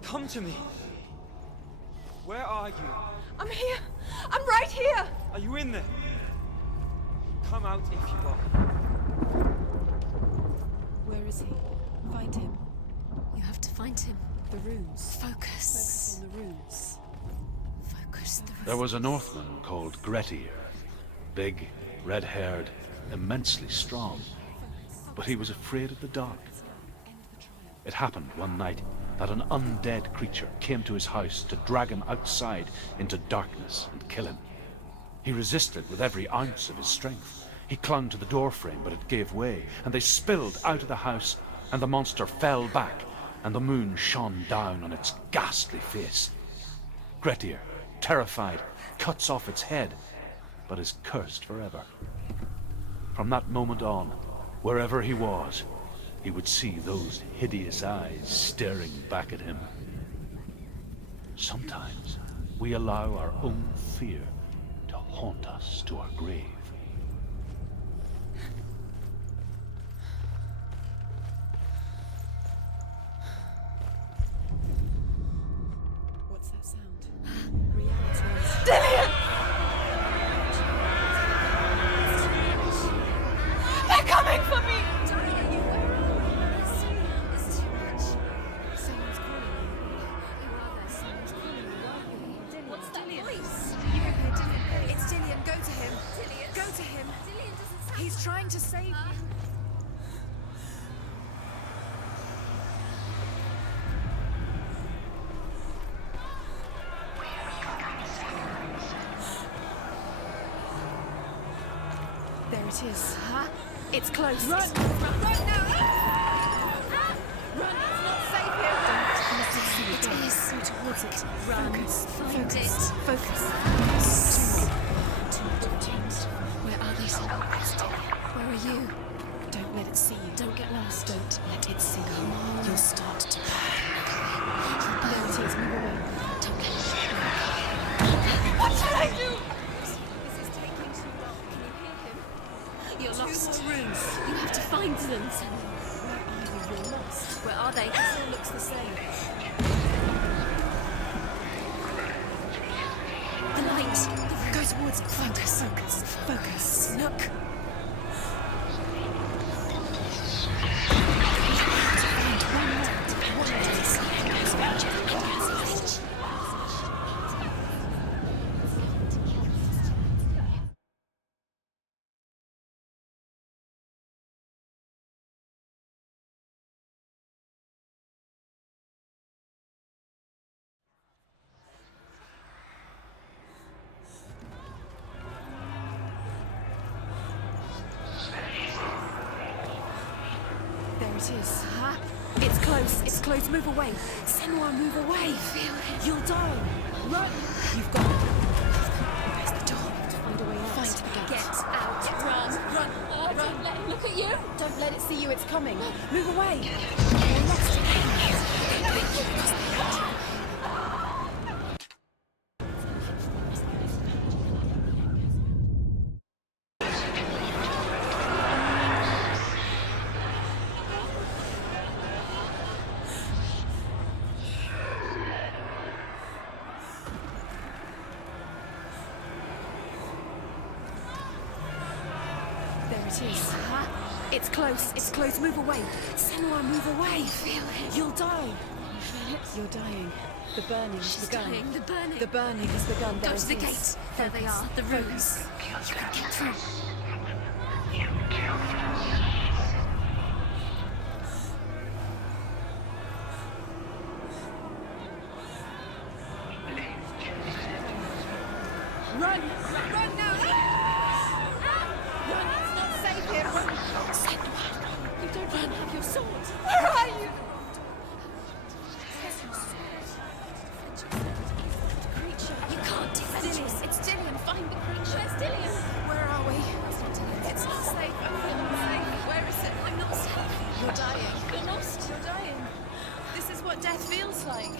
Come to me! Where are you? I'm here! I'm right here! Are you in there? Come out if you are. Where is he? Find him. You have to find him. The runes. Focus. Focus on the runes. Focus the There was a Northman called Grettir. Big, red-haired, immensely strong. But he was afraid of the dark. It happened one night that an undead creature came to his house to drag him outside into darkness and kill him. He resisted with every ounce of his strength. He clung to the doorframe, but it gave way, and they spilled out of the house, and the monster fell back, and the moon shone down on its ghastly face. Grettir, terrified, cuts off its head, but is cursed forever. From that moment on, wherever he was, he would see those hideous eyes staring back at him. Sometimes we allow our own fear to haunt us to our grave. What's that sound? Reality is... Dillion! They're coming for me! Someone's calling you. Someone's calling you. Dillion. What's that voice? It's Dillion. Go to him. Go to him. He's trying to save you. There it is. It's close. Run! Run now! Run! It's not safe here! Don't let it see you. It is. Go towards it. Run. Focus. Find Focus. it. Focus. Two more. James. Where are they? Where are you? Don't let it see you. Don't get lost. Don't let it see you. You'll start to burn. There it is. Move away. Don't get lost. What should I do? This is taking too long. Can you hear him? You're lost. Two more rooms. You have to find them. Where are you? You're lost. Where are they? It still looks the same. The light. Go towards it. Focus. Focus. Focus. Look. close. Move away. Senua, move away. Feel it. You'll die. Run. You've got it. Where's the door? Find a way out. Find the gate. Get out. Run. Run. Oh, don't let him look at you. Don't let it see you. It's coming. Move away. You're lost again. It's close. It's close. Move away. Senua, move away. Feel it. You'll die. You feel it? You're dying. The burning has She's begun. dying. The burning. The burning has begun. Go to the gate. There they are. The rooms. You can get through. Run! Run now! Run! It's not safe here! Senua, you don't run. Have your sword. Where are you? Creature. You can't defend yourself. It's Dillion. Find the creature. Where's Dillion? Where are we? It's not safe. I feel unsafe. Where is it? I'm not safe. You're dying. You're lost. You're dying. This is what death feels like.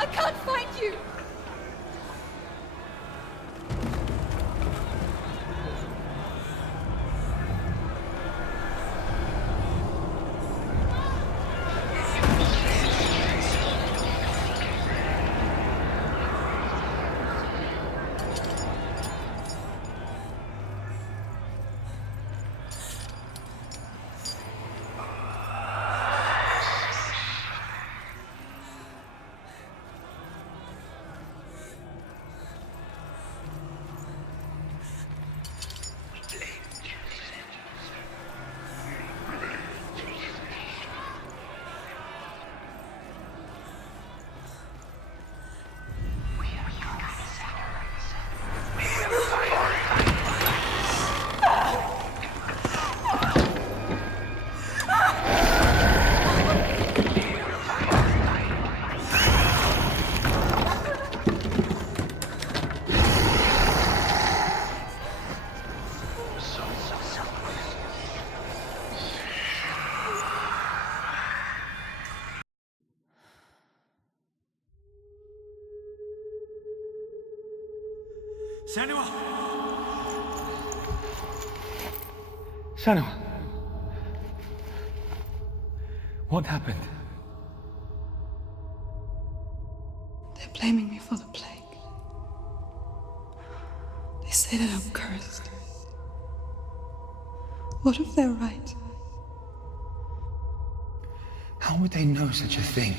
I can't find you! Senua! Senua! What happened? They're blaming me for the plague. They say that I'm cursed. What if they're right? How would they know such a thing?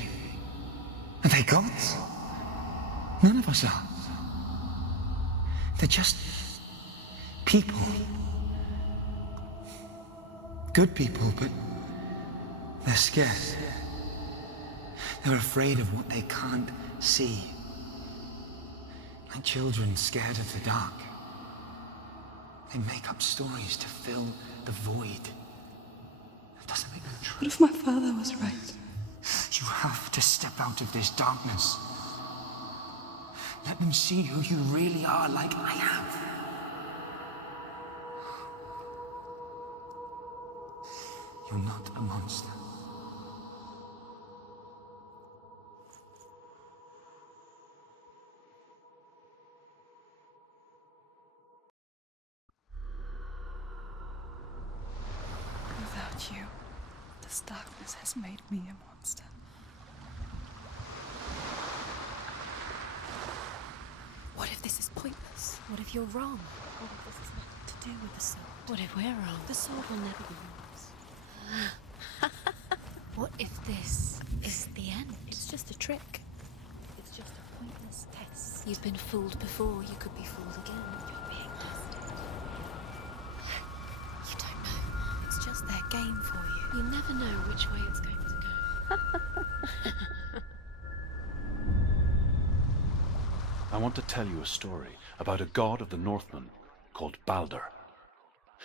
Are they gods? None of us are. They're just people. Good people, but they're scared. They're afraid of what they can't see. Like children scared of the dark. They make up stories to fill the void. That doesn't make them true. What if my father was right? You have to step out of this darkness. Let them see who you really are, like I have. You're not a monster. Without you, this darkness has made me a monster. What if this is pointless? What if you're wrong? What if this is nothing to do with the sword? What if we're wrong? The sword will never be yours. What if this is the end? It's just a trick. It's just a pointless tests. You've been fooled before, you could be fooled again. You're being tested. You don't know. It's just their game for you. You never know which way it's going to go. I want to tell you a story about a god of the Northmen called Balder.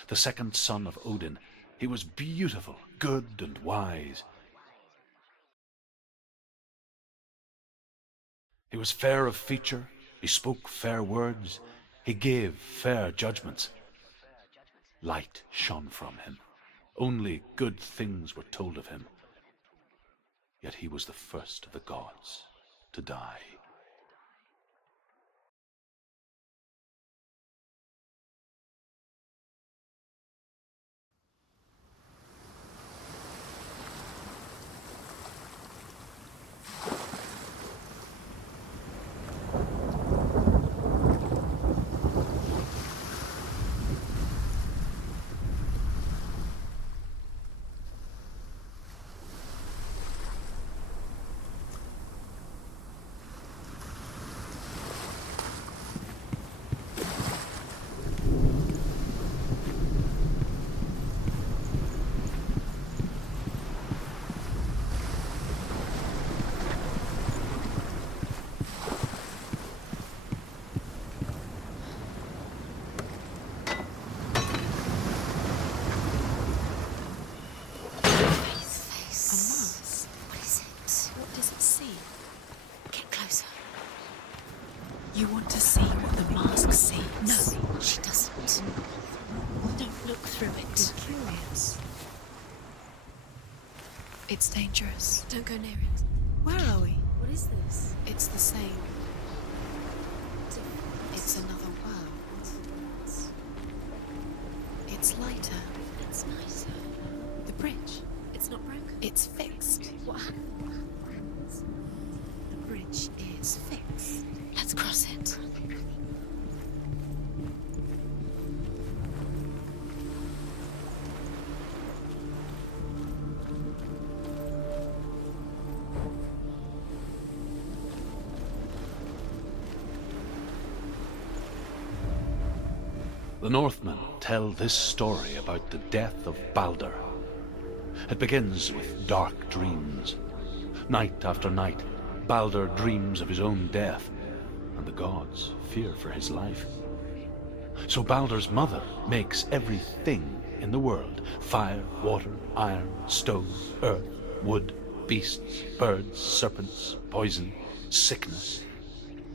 The second son of Odin. He was beautiful, good, and wise. He was fair of feature, he spoke fair words, he gave fair judgments. Light shone from him. Only good things were told of him. Yet he was the first of the gods to die. You want to see what the mask sees? No, she doesn't. Don't look through it. You're curious. It's dangerous. Don't go near it. Where are we? What is this? It's the same. It's another world. It's lighter. It's nicer. The bridge. It's not broken. It's fixed. What happened? The bridge is fixed. Let's cross it. The Northmen tell this story about the death of Balder. It begins with dark dreams. Night after night, Balder dreams of his own death, and the gods fear for his life. So Balder's mother makes everything in the world, fire, water, iron, stone, earth, wood, beasts, birds, serpents, poison, sickness,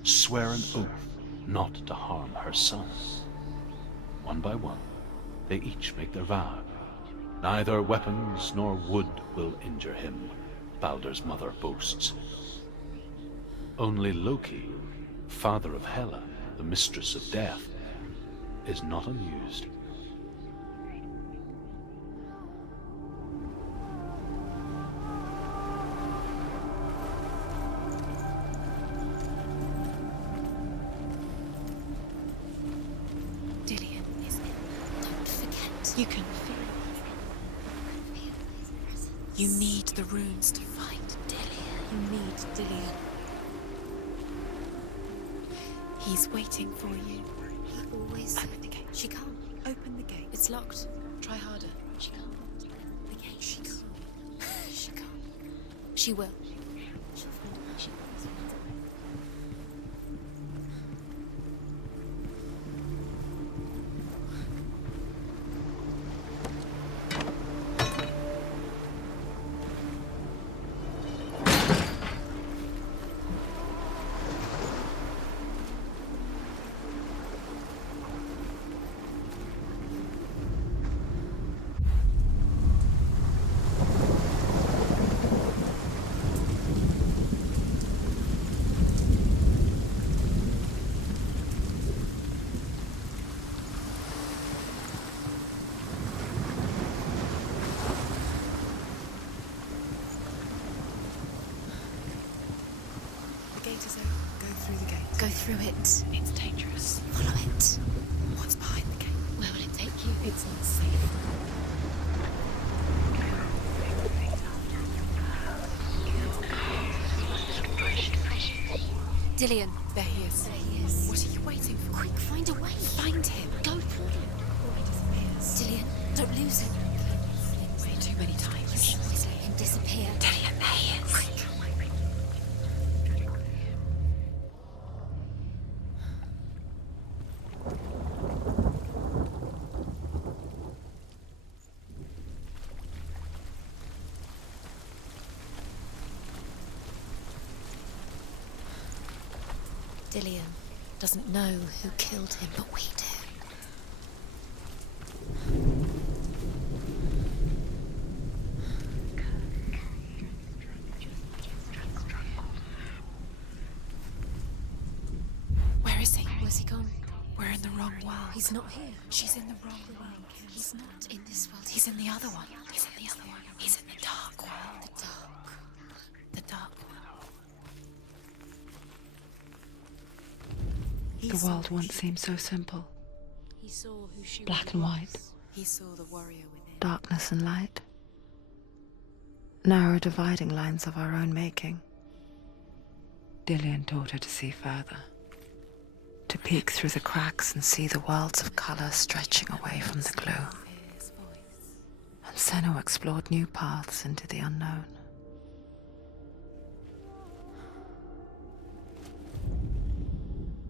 swear an oath not to harm her sons. One by one, they each make their vow. Neither weapons nor wood will injure him, Balder's mother boasts. Only Loki, father of Hela, the mistress of death, is not amused. Dillion, isn't it? Don't forget. You can feel his presence. You need the runes to fight Dillion. You need Dillion. He's waiting for you. He always... Open the gate. She can't. Open the gate. It's locked. Try harder. She can't. The gate. She can't. She can't. She will. She'll find out. She will. Go through it. It's dangerous. Follow it. What's behind the gate? Where will it take you? It's not safe. Dillion, there he is. There he is. What are you waiting for? Quick, find a way. Find him. Go. Dillion, don't lose him. Way too many times. Always let him disappear. Dillion, there he is. Quick. Dillion doesn't know who killed him, but we do. Where is he? Where's he gone? We're in the wrong world. He's not here. She's in the wrong world. He's not in this world. He's in the other one. He's in the other one. He's in the dark world. The dark. The dark world. The world once seemed so simple. He saw who she Black and white. He saw the warrior within. Darkness and light. Narrow dividing lines of our own making. Dillion taught her to see further. To peek through the cracks and see the worlds of color stretching away from the gloom. And Senua explored new paths into the unknown.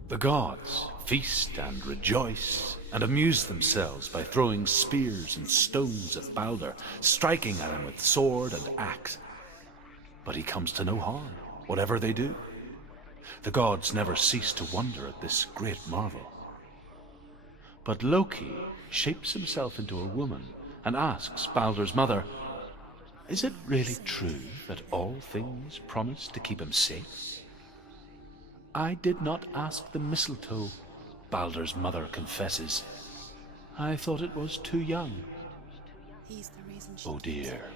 The gods feast and rejoice and amuse themselves by throwing spears and stones at Balder, striking at him with sword and axe. But he comes to no harm, whatever they do. The gods never cease to wonder at this great marvel. But Loki shapes himself into a woman and asks Balder's mother, "Is it really true that all things promise to keep him safe?" "I did not ask the mistletoe," Balder's mother confesses. "I thought it was too young." He's the reason she Oh dear.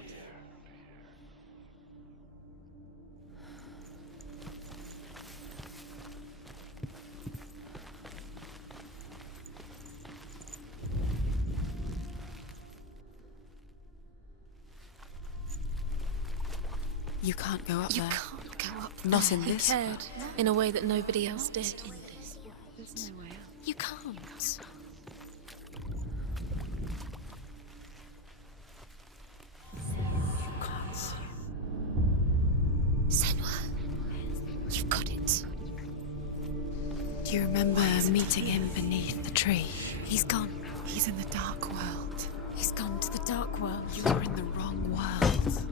You can't go up You there. can't go up Not there. in He this cared world. in a way that nobody else did. There's no way out. You can't. Senua, you've got it. Do you remember meeting him beneath the tree? He's gone. He's in the dark world. He's gone to the dark world. You're in the wrong world.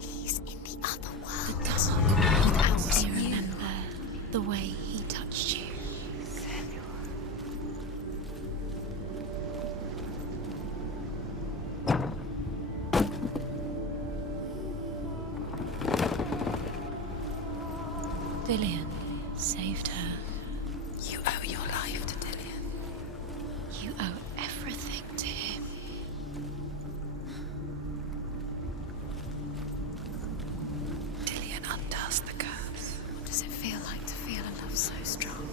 He's in the other world. The dark world. Without Do you you. remember? The way he touched you. Dillion saved her. You owe your life to Dillion. You owe everything to him. Dillion undoes the curse. What does it feel like to feel a love so strong?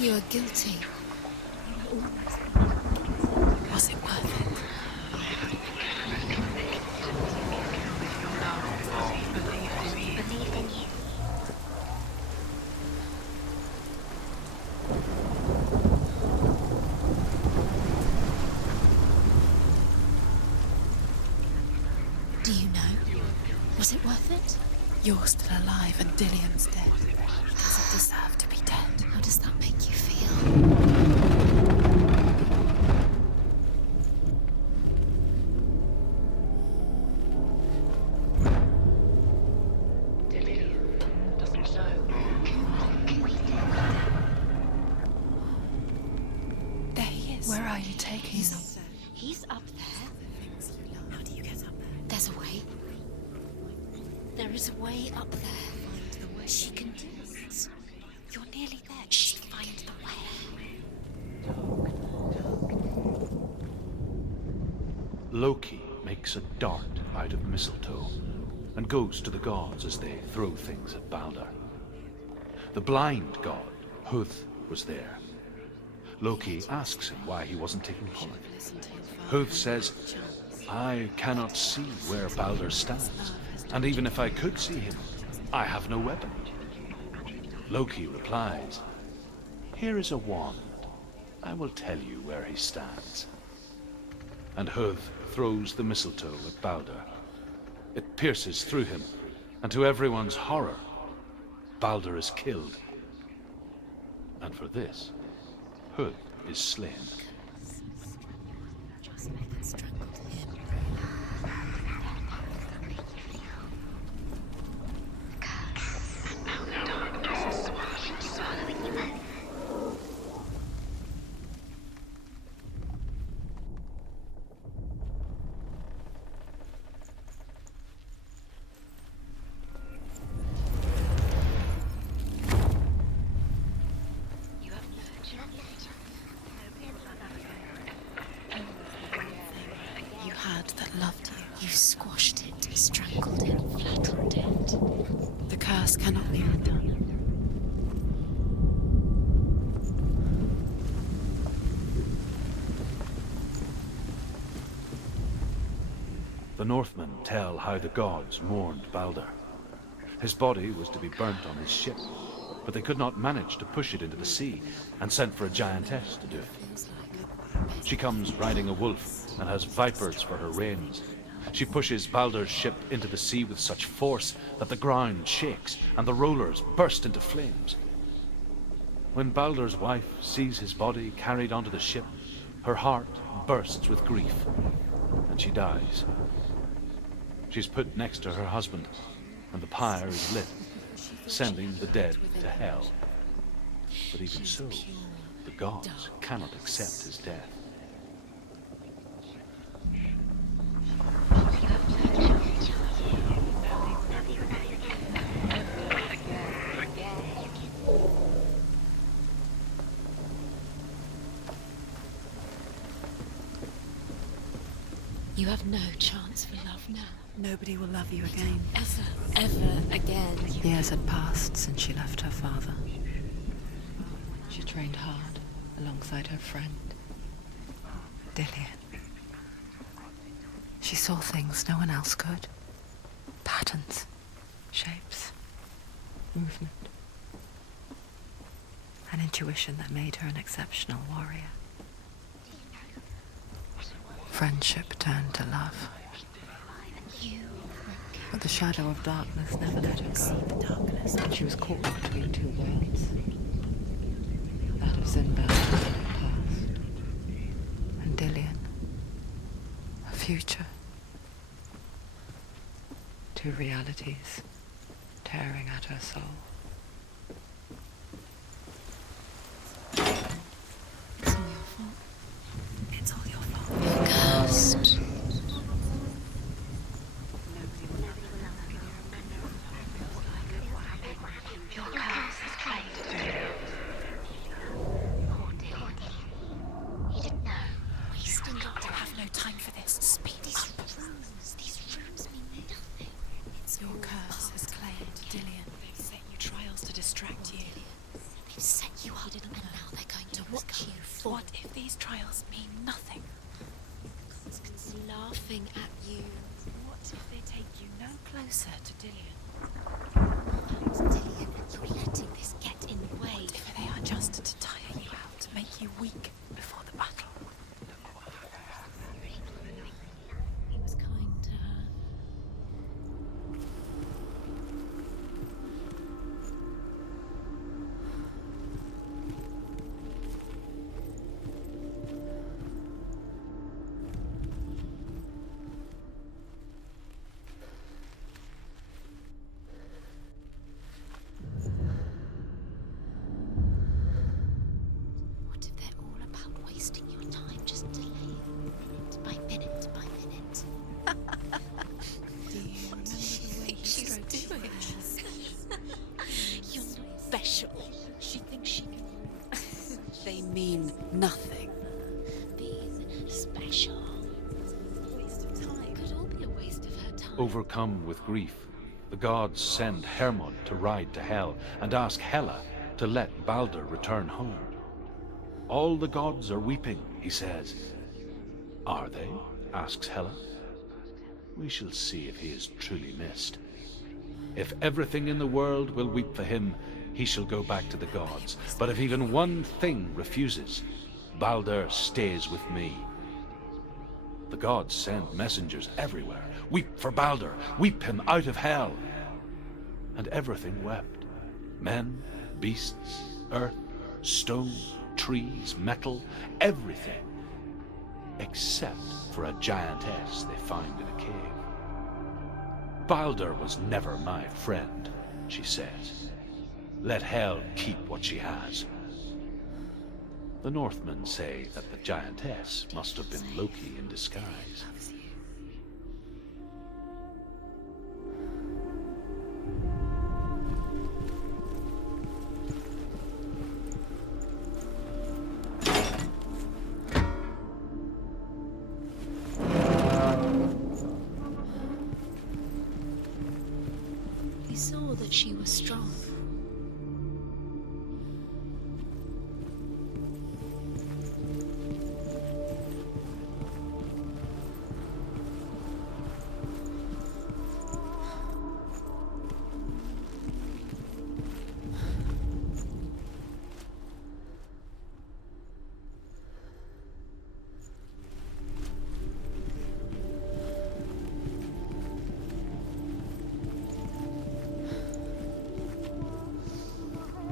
You are guilty. Was it worth it? Believed in you. Do you know? Was it worth it? You're still alive and Dillion's dead. He doesn't deserve to be dead. How does that make you feel? Dillion doesn't know. There he is. Where are you taking me? He's up there. How do you get up there? There's a way. There is a way up there. She can do it. You're nearly there. She can find the way. Loki makes a dart out of mistletoe and goes to the gods as they throw things at Balder. The blind god, Huth, was there. Loki asks him why he wasn't taking part. Huth says, I cannot see where Balder stands, and even if I could see him, I have no weapon. Loki replies, here is a wand. I will tell you where he stands. And Huth throws the mistletoe at Balder. It pierces through him, and to everyone's horror, Balder is killed. And for this, Huth is slain. The Northmen tell how the gods mourned Balder. His body was to be burnt on his ship, but they could not manage to push it into the sea and sent for a giantess to do it. She comes riding a wolf and has vipers for her reins. She pushes Balder's ship into the sea with such force that the ground shakes and the rollers burst into flames. When Balder's wife sees his body carried onto the ship, her heart bursts with grief, and she dies. She's put next to her husband, and the pyre is lit, sending the dead to hell. But even so, the gods cannot accept his death. You have no chance for love now. Nobody will love you again. Ever again. Years had passed since she left her father. She trained hard alongside her friend, Dillion. She saw things no one else could. Patterns, shapes, movement. An intuition that made her an exceptional warrior. Friendship turned to love. But the shadow of darkness never let her go. And she was caught between two worlds. That of Zynbel, her past, and Dillion, her future. Two realities tearing at her soul. It's all your fault. You're cursed. must mean nothing. Constance laughing at you. What if they take you no closer to Dillion? It's Dillion, and you're letting this get in the way. What if they are just to tire you out, to make you weak before the battle? He was kind to her. What if they're all about wasting your time, just delaying minute by minute by minute? Do you remember the way he strokes your hair? You're not special. She thinks she can. They mean nothing. Being special. Waste of time. Could all be a waste of her time. Overcome with grief, the gods send Hermod to ride to Hell and ask Hela to let Balder return home. All the gods are weeping, he says. Are they? Asks Hela. We shall see if he is truly missed. If everything in the world will weep for him, he shall go back to the gods. But if even one thing refuses, Balder stays with me. The gods send messengers everywhere. Weep for Balder, weep him out of hell. And everything wept. Men, beasts, earth, stone, trees, metal, everything. Except for a giantess they find in a cave. Balder was never my friend, she says. Let Hel keep what she has. The Northmen say that the giantess must have been Loki in disguise. He saw that she was strong.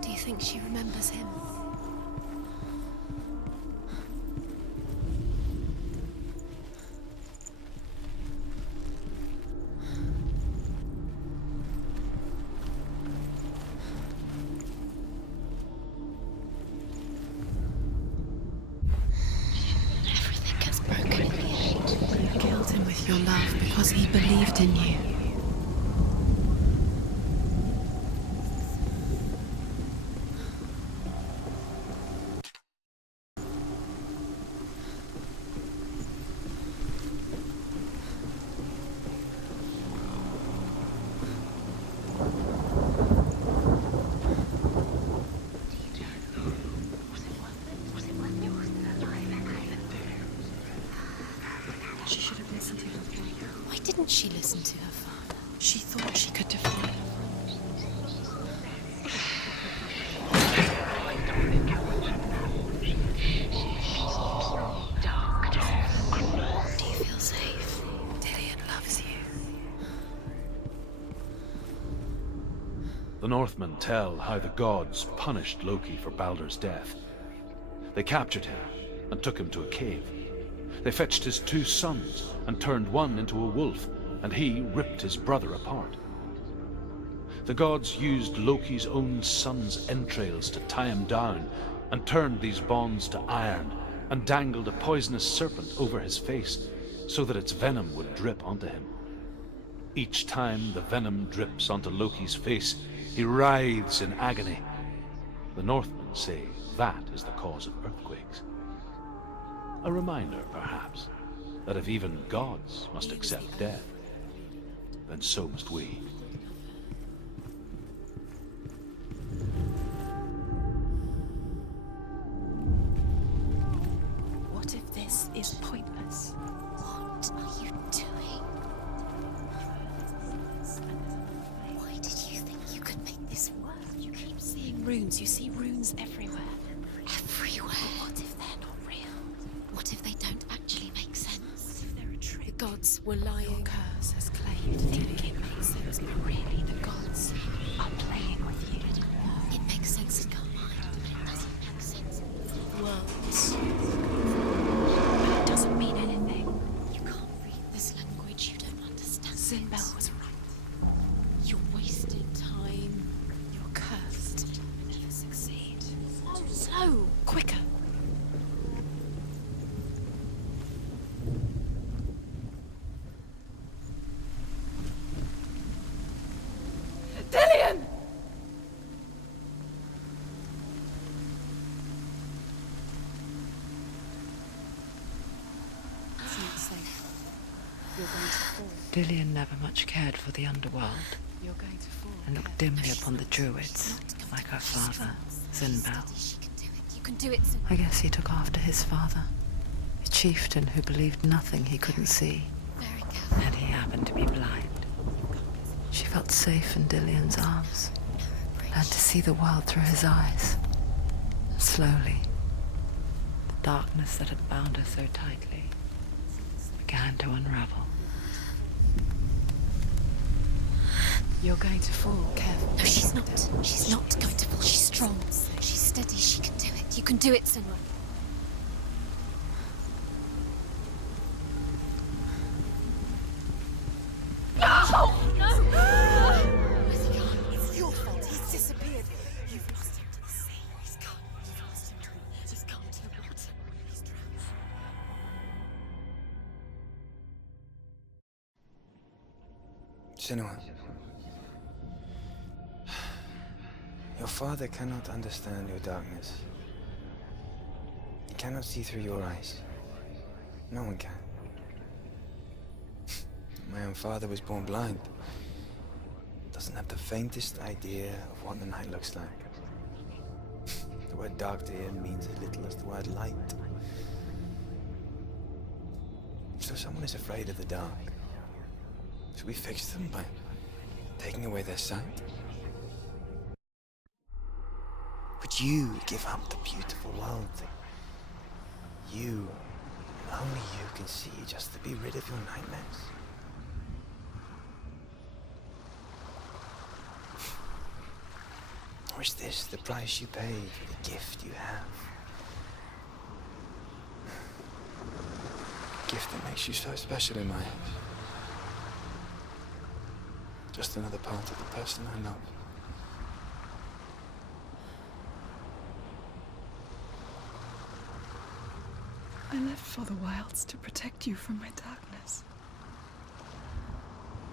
Do you think she remembers him? Everything gets broken in the end. You killed him with your love because he believed in you. She should have listened to him. Why didn't she listen to her father? She thought she could defeat him. Do you feel safe? Dillion loves you. The Northmen tell how the gods punished Loki for Balder's death. They captured him and took him to a cave. They fetched his 2 sons and turned one into a wolf, and he ripped his brother apart. The gods used Loki's own son's entrails to tie him down and turned these bonds to iron and dangled a poisonous serpent over his face so that its venom would drip onto him. Each time the venom drips onto Loki's face, he writhes in agony. The Northmen say that is the cause of earthquakes. A reminder, perhaps, that if even gods must accept death, then so must we. What runes. You see runes everywhere. Everywhere? But what if they're not real? What if they don't actually make sense? What if they're a trick? The gods were lying. Your curse has claimed Think it makes sense, but really the gods are playing with you. It makes sense in your mind, but it doesn't make sense in the worlds. But it doesn't mean anything. You can't read this language, you don't understand. Zynbel was right. You're wasting time. You're cursed. You'll never succeed. So, quicker. Dillion! It's not safe. You're going to fall. Dillion never much cared for the underworld You're going to fall. and looked dimly upon the druids, like her father, Zynbel. She can do it. You can do it, Senua. I guess he took after his father, a chieftain who believed nothing he couldn't see, Very careful. and he happened to be blind. She felt safe in Dillion's arms, learned to see the world through his eyes. And slowly, the darkness that had bound her so tightly began to unravel. You're going to fall. Careful. No, she's not. She's not going to fall. She's strong. She's steady. She can do it. You can do it, Senua. It's your fault. He's disappeared. You've lost him to the sea. He's gone. You've lost him to the... He's gone to the water. He's drowned. Senua. Your father cannot understand your darkness. He cannot see through your eyes. No one can. My own father was born blind. Doesn't have the faintest idea of what the night looks like. The word dark to him means as little as the word light. So someone is afraid of the dark. Should we fix them by taking away their sight? Would you give up the beautiful world that you, only you can see, just to be rid of your nightmares? Or is this the price you pay for the gift you have? A gift that makes you so special in my eyes. Just another part of the person I love. I left for the wilds to protect you from my darkness.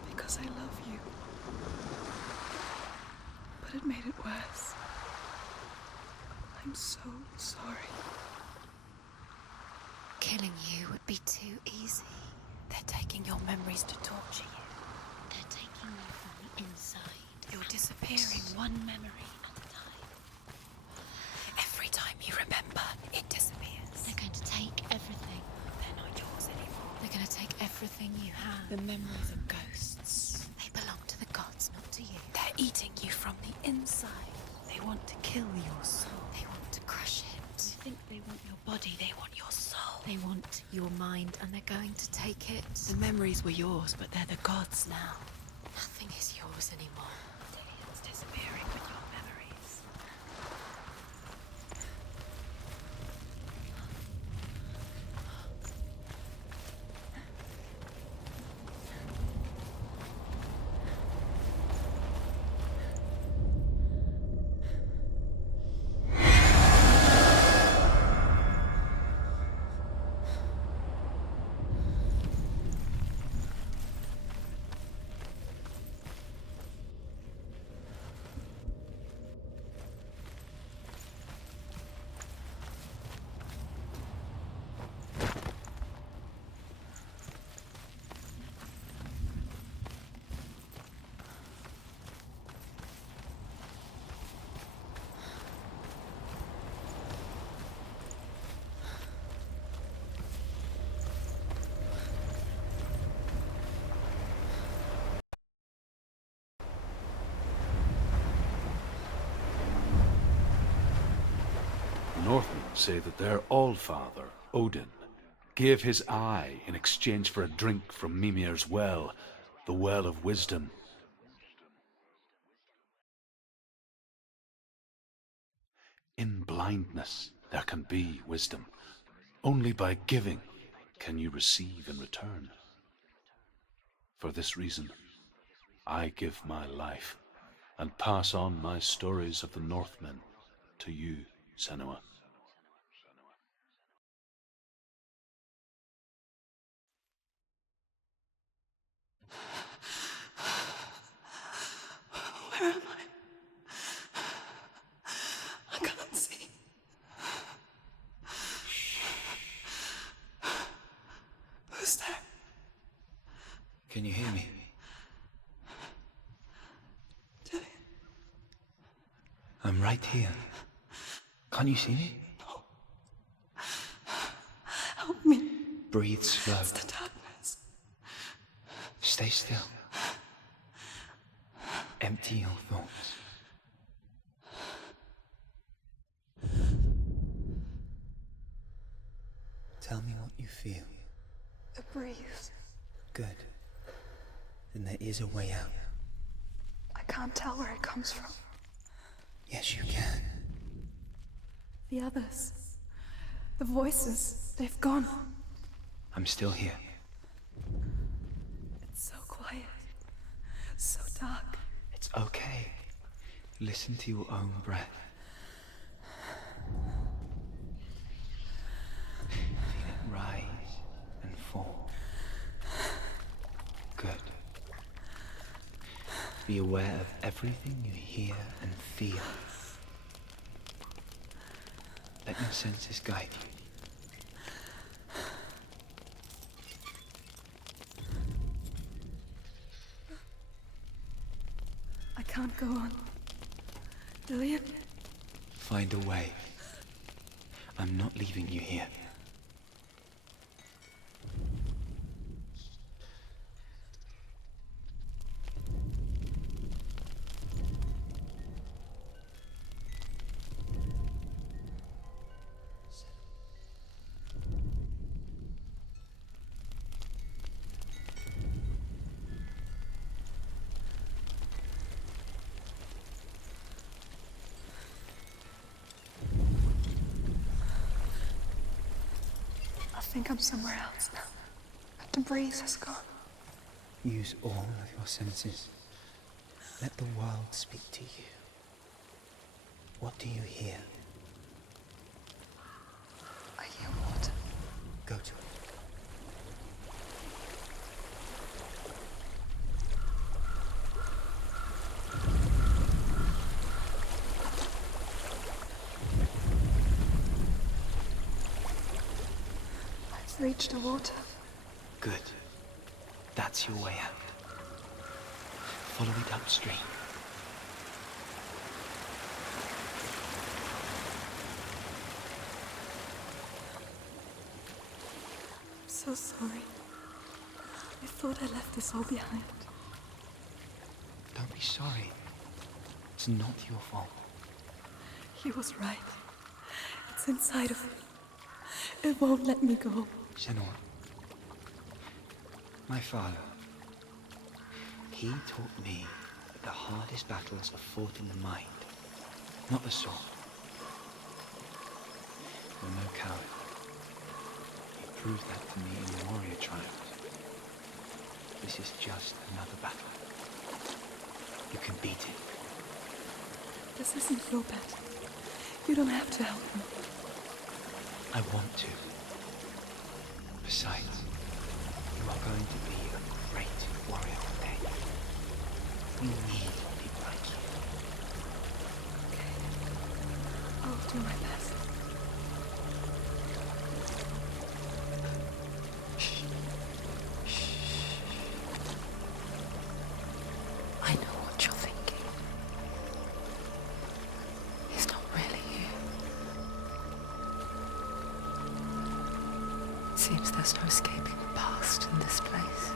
Because I love you. But it made it worse. I'm so sorry. Killing you would be too easy. They're taking your memories to torture you. They're taking you from the inside. You're disappearing one memory at a time. Every time you remember, it disappears. They're going to take everything. They're not yours anymore. They're going to take everything you have. The memories of ghosts. They belong to the gods, not to you. They're eating you from the inside. They want to kill your soul. They want to crush it. You think they want your body, they want your soul. They want your mind, and they're going to take it. The memories were yours, but they're the gods now. Nothing is yours anymore. Dillion's disappearing with your memories. say that their all-father, Odin, gave his eye in exchange for a drink from Mimir's well, the Well of Wisdom. In blindness there can be wisdom. Only by giving can you receive in return. For this reason, I give my life and pass on my stories of the Northmen to you, Senua. Where am I? I can't see. Who's there? Can you hear me? Dillion. I'm right here. Can't you see me? No. Help me. Breathe slow. It's the darkness. Stay still. Empty your thoughts. Tell me what you feel. A breeze. Good. Then there is a way out. I can't tell where it comes from. Yes, you can. The others. The voices. They've gone. I'm still here. It's so quiet. So dark. It's okay. Listen to your own breath. Feel it rise and fall. Good. Be aware of everything you hear and feel. Let your senses guide you. I can't go on. Dillion? Find a way. I'm not leaving you here. I think I'm somewhere else now. The breeze has gone. Use all of your senses. Let the world speak to you. What do you hear? I hear water. Go to it. I've reached the water. Good. That's your way out. Follow it upstream. I'm so sorry. I thought I left this all behind. Don't be sorry. It's not your fault. He was right. It's inside of me. It won't let me go. Senua. My father. He taught me that the hardest battles are fought in the mind, not the sword. You're no coward. He proved that to me in the warrior trials. This is just another battle. You can beat it. This isn't your battle. You don't have to help me. I want to. Besides, you are going to be a great warrior one day. We need people like you. Okay. I'll do my best. Shh. Shh. I know what you're thinking. He's not really here. It seems there's no escaping the past in this place.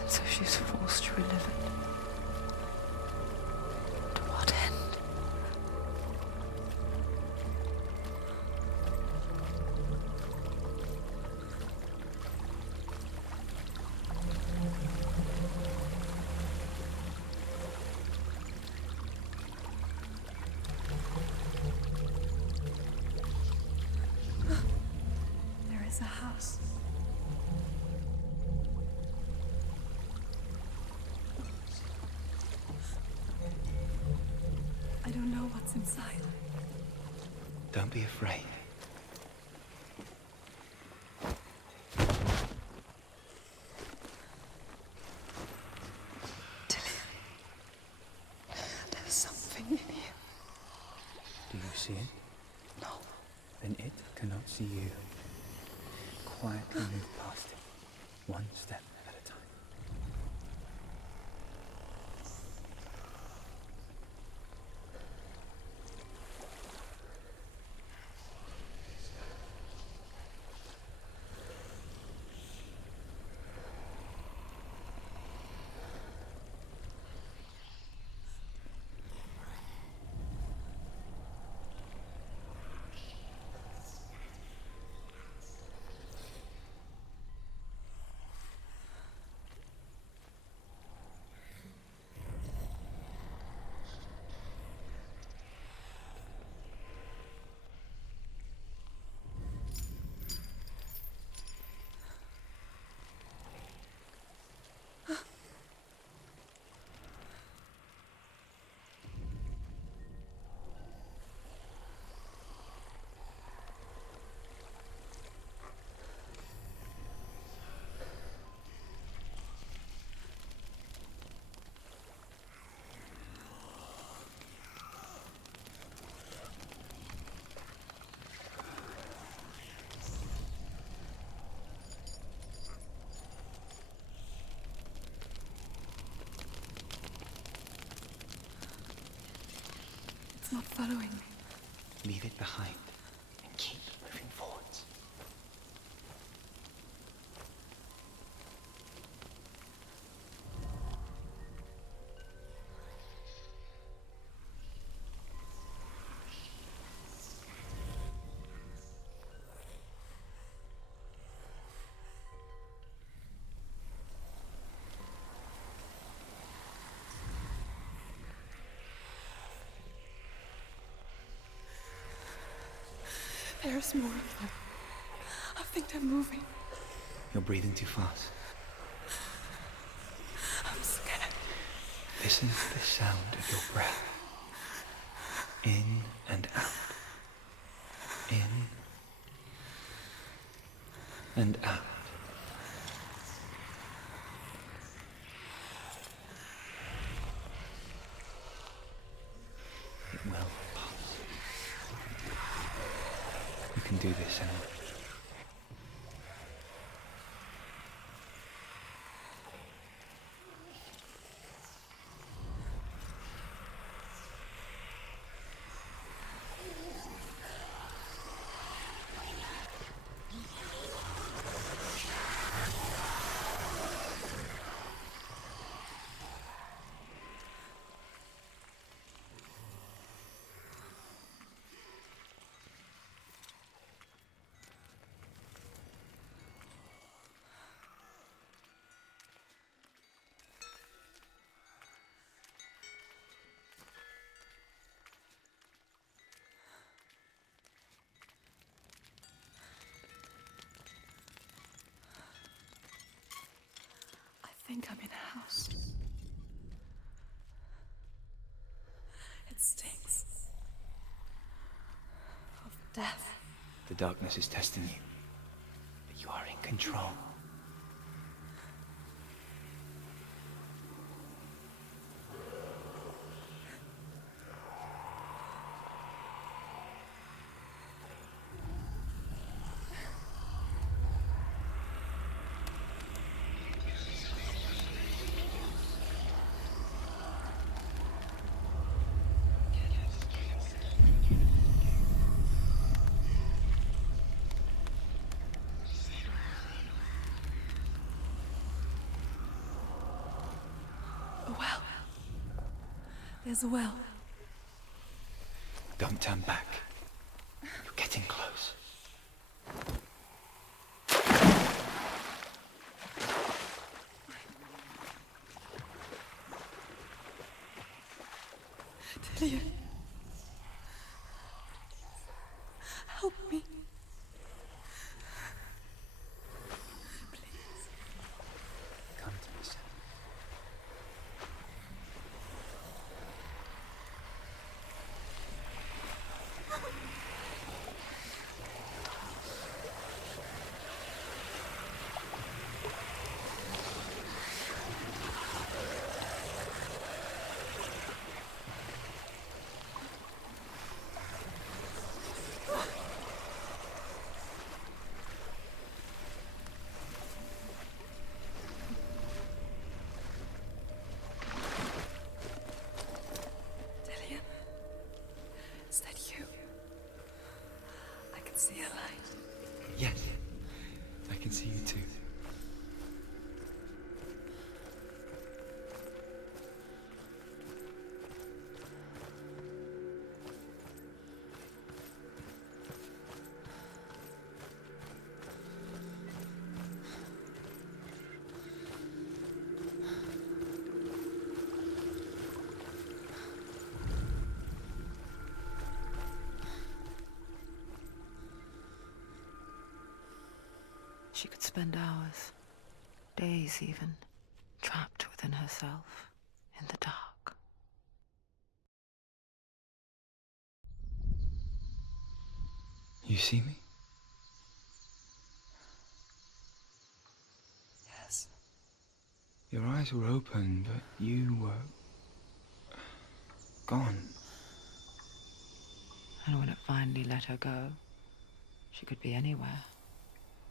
And so she's forced to relive it. To what end? is a house. I don't know what's inside. Don't be afraid. There's something in here. Do you see it? No. Then it cannot see you. Quietly move past it, one step at a time. It's not following me. Leave it behind and keep moving forwards. There's more of them. I think they're moving. You're breathing too fast. I'm scared. Listen to the sound of your breath. In and out. In and out. It will pass. You can do this, Senua. I think I'm in a house. It stinks of death. The darkness is testing you, but you are in control. A well. There's a well. Don't turn back. You're getting close. Dillion. Help me. She could spend hours, days even, trapped within herself, in the dark. You see me? Yes. Your eyes were open, but you were gone. And when it finally let her go, she could be anywhere,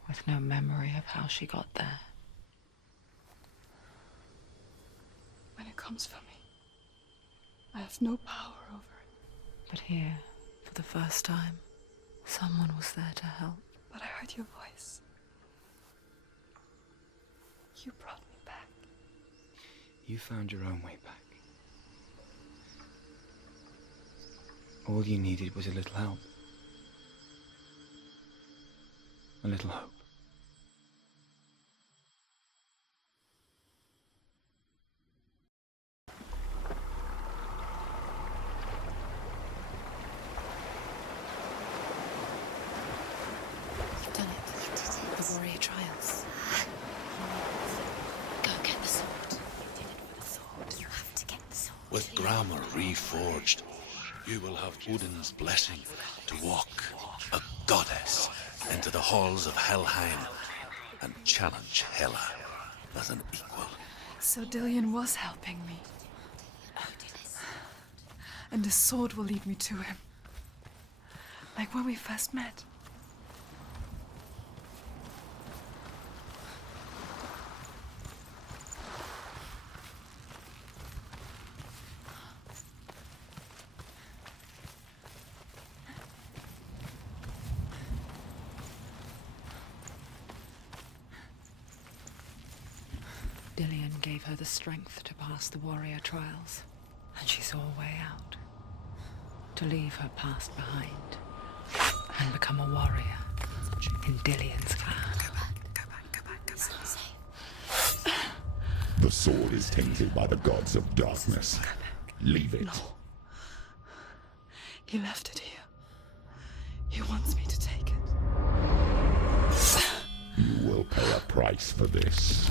with no memory of how she got there. When it comes for me, I have no power over it. But here, for the first time, someone was there to help. But I heard your voice. You brought me back. You found your own way back. All you needed was a little help. A little hope. You've done it. You did it. The warrior trials. Go get the sword. You did it for the sword. You have to get the sword. With grammar reforged, you will have Odin's blessing to walk, a goddess, into the halls of Helheim and challenge Hela as an equal. So Dillion was helping me. And the sword will lead me to him. Like when we first met. Dillion gave her the strength to pass the warrior trials, and she saw a way out. To leave her past behind and become a warrior in Dillion's clan. Go back. It's not safe. The sword is tainted by the gods of darkness. Leave it. No. He left it here. He wants me to take it. You will pay a price for this.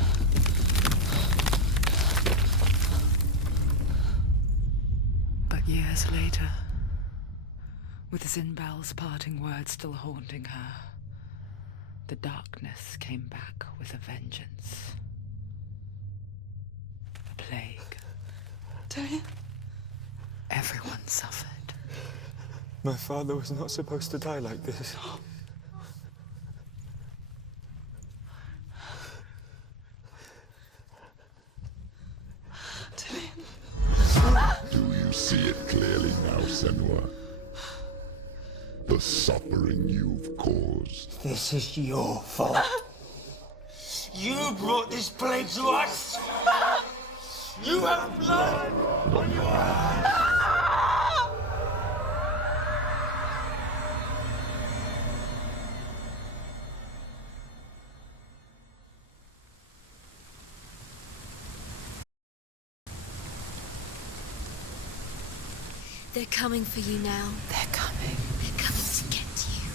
But years later, with Zynbel's parting words still haunting her, the darkness came back with a vengeance. A plague. Dillion? Everyone suffered. My father was not supposed to die like this. Do you see it clearly now, Senua? The suffering you've caused. This is your fault. You brought this plague to us! You have blood on your hands! They're coming for you now. They're coming. They're coming to get you.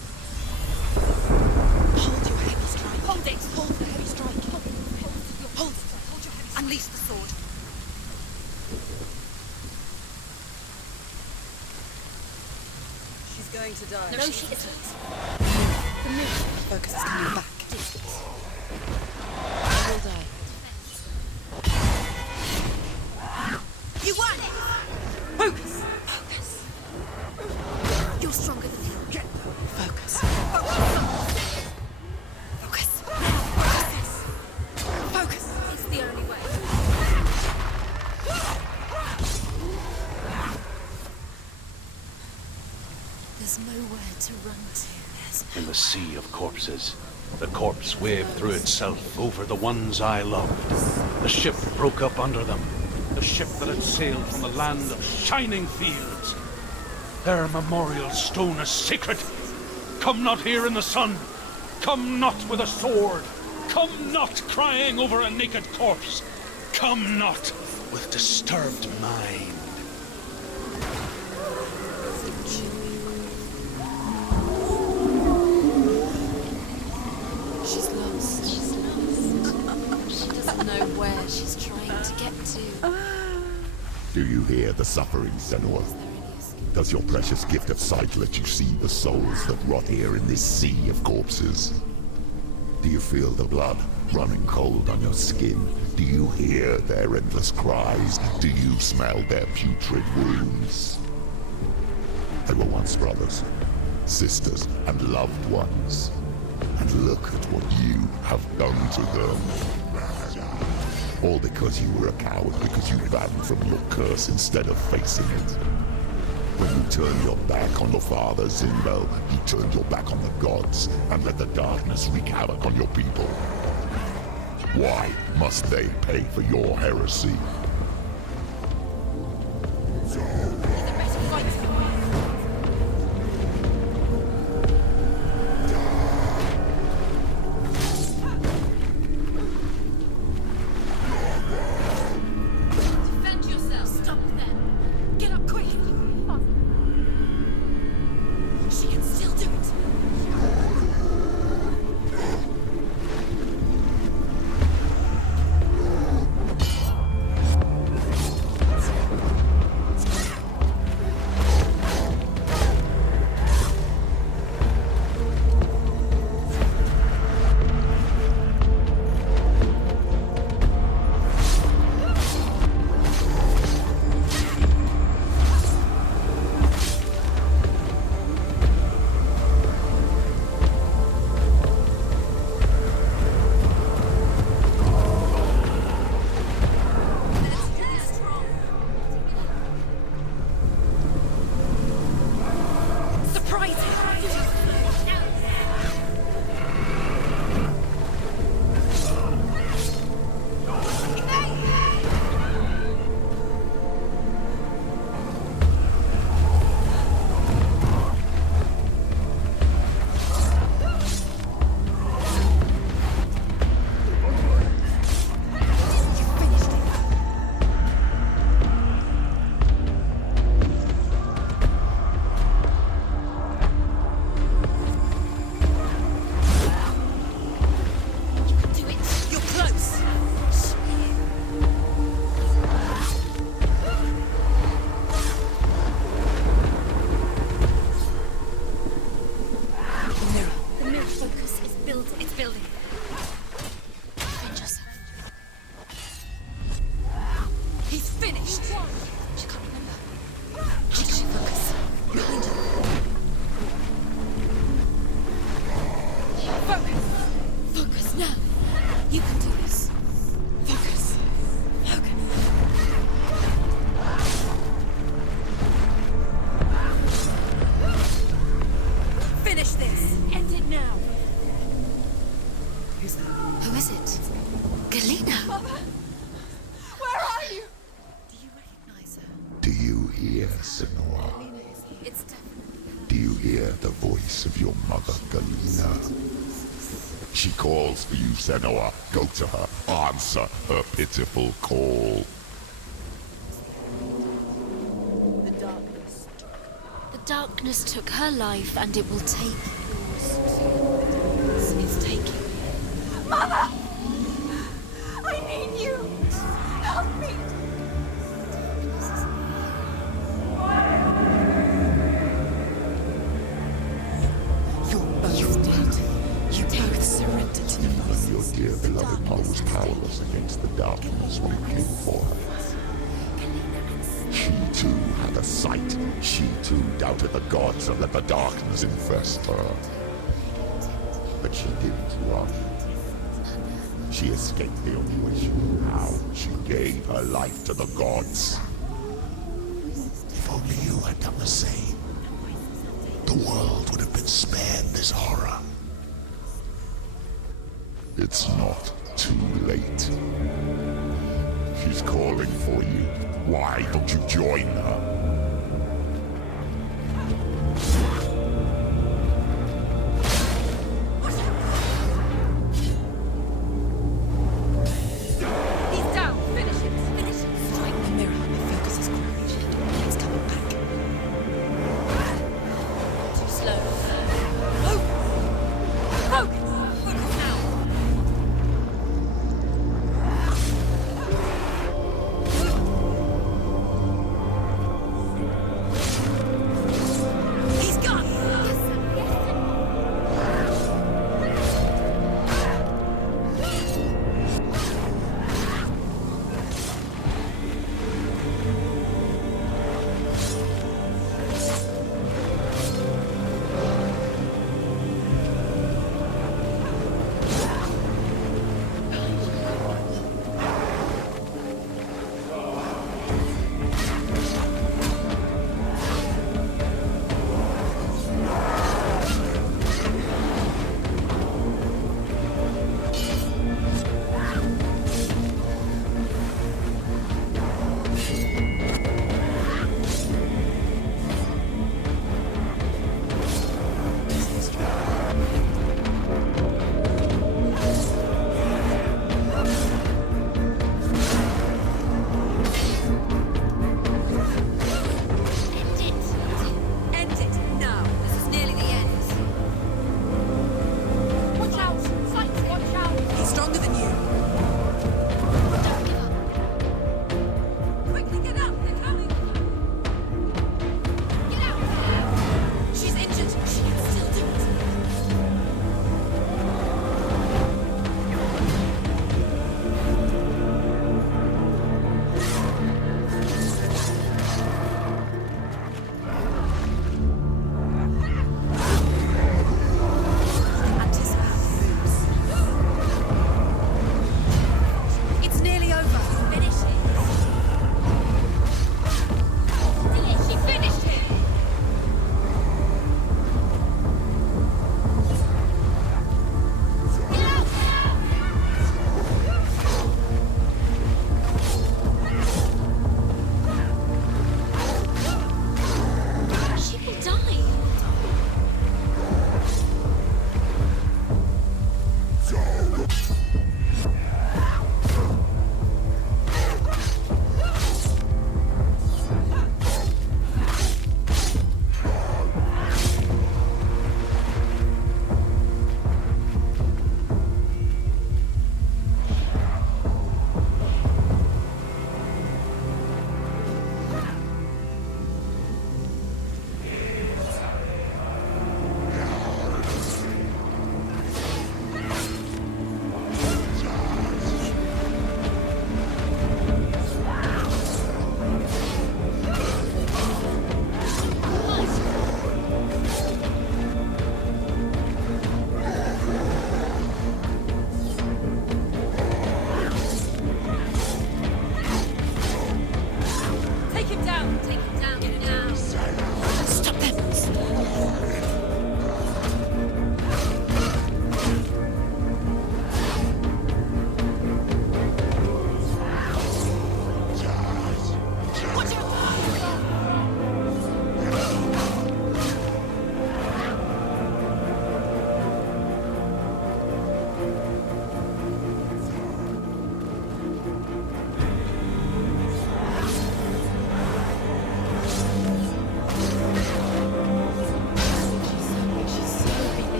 Hold your heavy strike. Hold it. Hold the heavy strike. Hold it. Hold your heavy strike. Unleash the sword. She's going to die. No, she isn't. The mirror. Focus is coming back. I will die. You won! Focus! Focus! You're stronger than him. Get focus. Focus. Focus! It's the only way. There's nowhere to run to. In the sea of corpses, the corpse waved through itself over the ones I loved. The ship broke up under them. The ship that had sailed from the land of shining fields. Their memorial stone is sacred. Come not here in the sun. Come not with a sword. Come not crying over a naked corpse. Come not with disturbed mind. She's lost. know where she's trying to get to. Do you hear the suffering, Senua? Does your precious gift of sight let you see the souls that rot here in this sea of corpses? Do you feel the blood running cold on your skin? Do you hear their endless cries? Do you smell their putrid wounds? They were once brothers, sisters, and loved ones. And look at what you have done to them. All because you were a coward, because you ran from your curse instead of facing it. When you turned your back on your father, Zynbel, you turned your back on the gods and let the darkness wreak havoc on your people. Why must they pay for your heresy? Defend yourself. Stop them. Get up quick. She can still do it. Who is it? Galena? Mother! Where are you? Do you recognize her? Do you hear, Senua? It's definitely Do you hear the voice of your mother, Galena? She calls for you, Senua. Go to her. Answer her pitiful call. The darkness took her life, and it will take yours too. It's taking. Mother! I need you! Help me! You're both dead. You both surrendered to the voices. Your dear beloved mother was powerless against the darkness when it came for her. She too had a sight. She too doubted the gods and let the darkness infest her. But she didn't run. She escaped the only way she knew how. She gave her life to the gods. If only you had done the same, the world would have been spared this horror. It's not too late. She's calling for you. Why don't you join her? He's down. Finish it. Finish it. Strike the mirror. The focus is correct. It's coming back. Too slow. Focus. Focus now.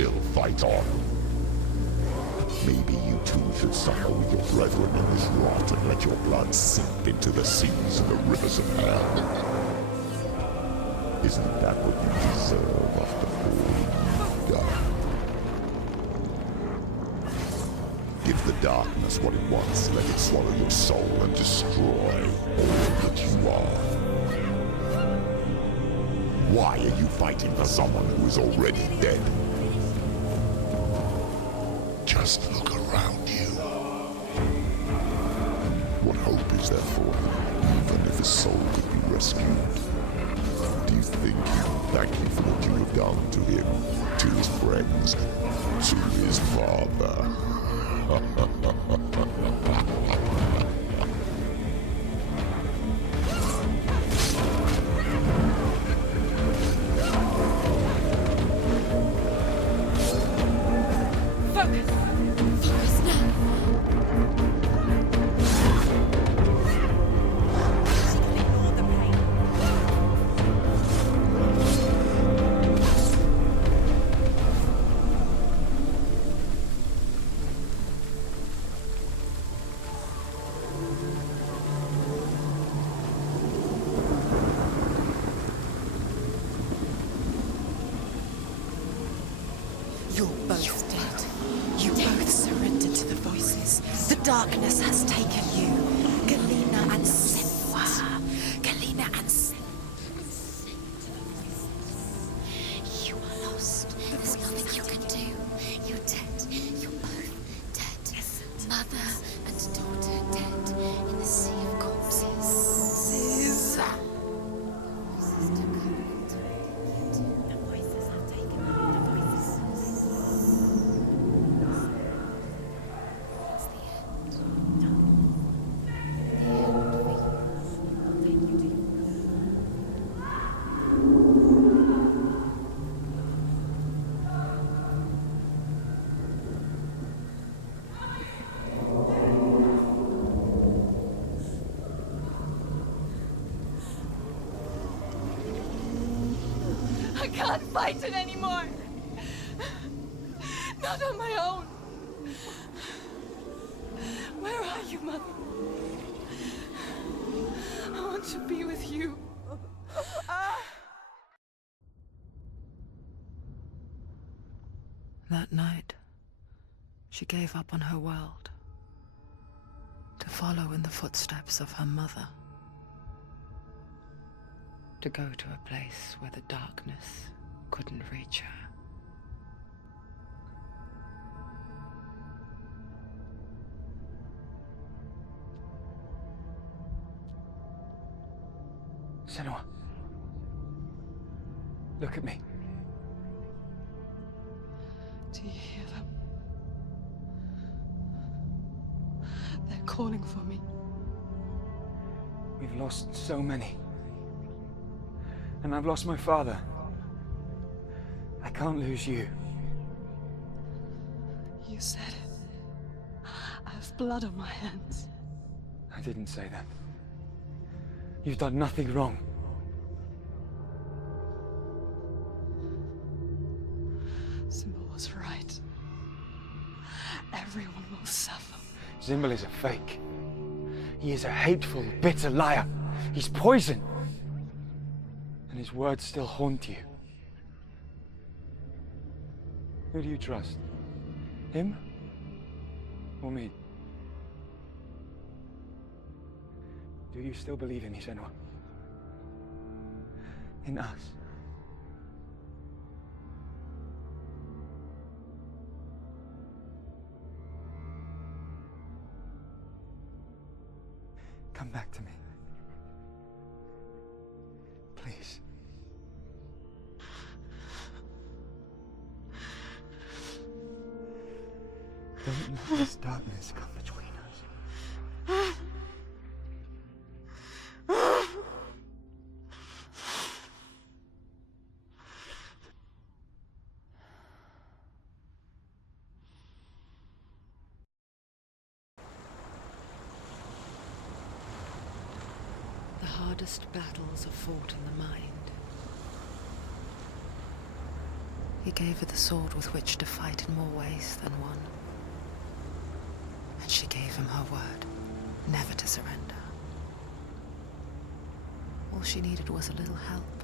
still fight on. Maybe you too should suffer with your brethren in this rot and let your blood sink into the seas and the rivers of hell. Isn't that what you deserve after all you've done? Give the darkness what it wants, let it swallow your soul and destroy all that you are. Why are you fighting for someone who is already dead? Just look around you. What hope is there for him, even if his soul could be rescued? Do you think he can thank you for what you have done to him, to his friends, to his father? Darkness has taken you, Galena and Senua. Galena and Senua. You are lost. There's nothing you can do. You're dead. You're both dead. Mother and daughter dead in the sea of corpses. The voices have taken the voices. I can't fight it anymore. Not on my own. Where are you, Mother? I want to be with you. That night, she gave up on her world to follow in the footsteps of her mother, to go to a place where the darkness couldn't reach her. Senua, look at me. Do you hear them? They're calling for me. We've lost so many. And I've lost my father. I can't lose you. You said it. I have blood on my hands. I didn't say that. You've done nothing wrong. Zynbel was right. Everyone will suffer. Zynbel is a fake. He is a hateful, bitter liar. He's poison. And his words still haunt you. Who do you trust? Him? Or me? Do you still believe in me, Senua? In us? Come back to me. Please. Don't let this darkness come between us. The hardest battles are fought in the mind. He gave her the sword with which to fight in more ways than one. And she gave him her word, never to surrender. All she needed was a little help.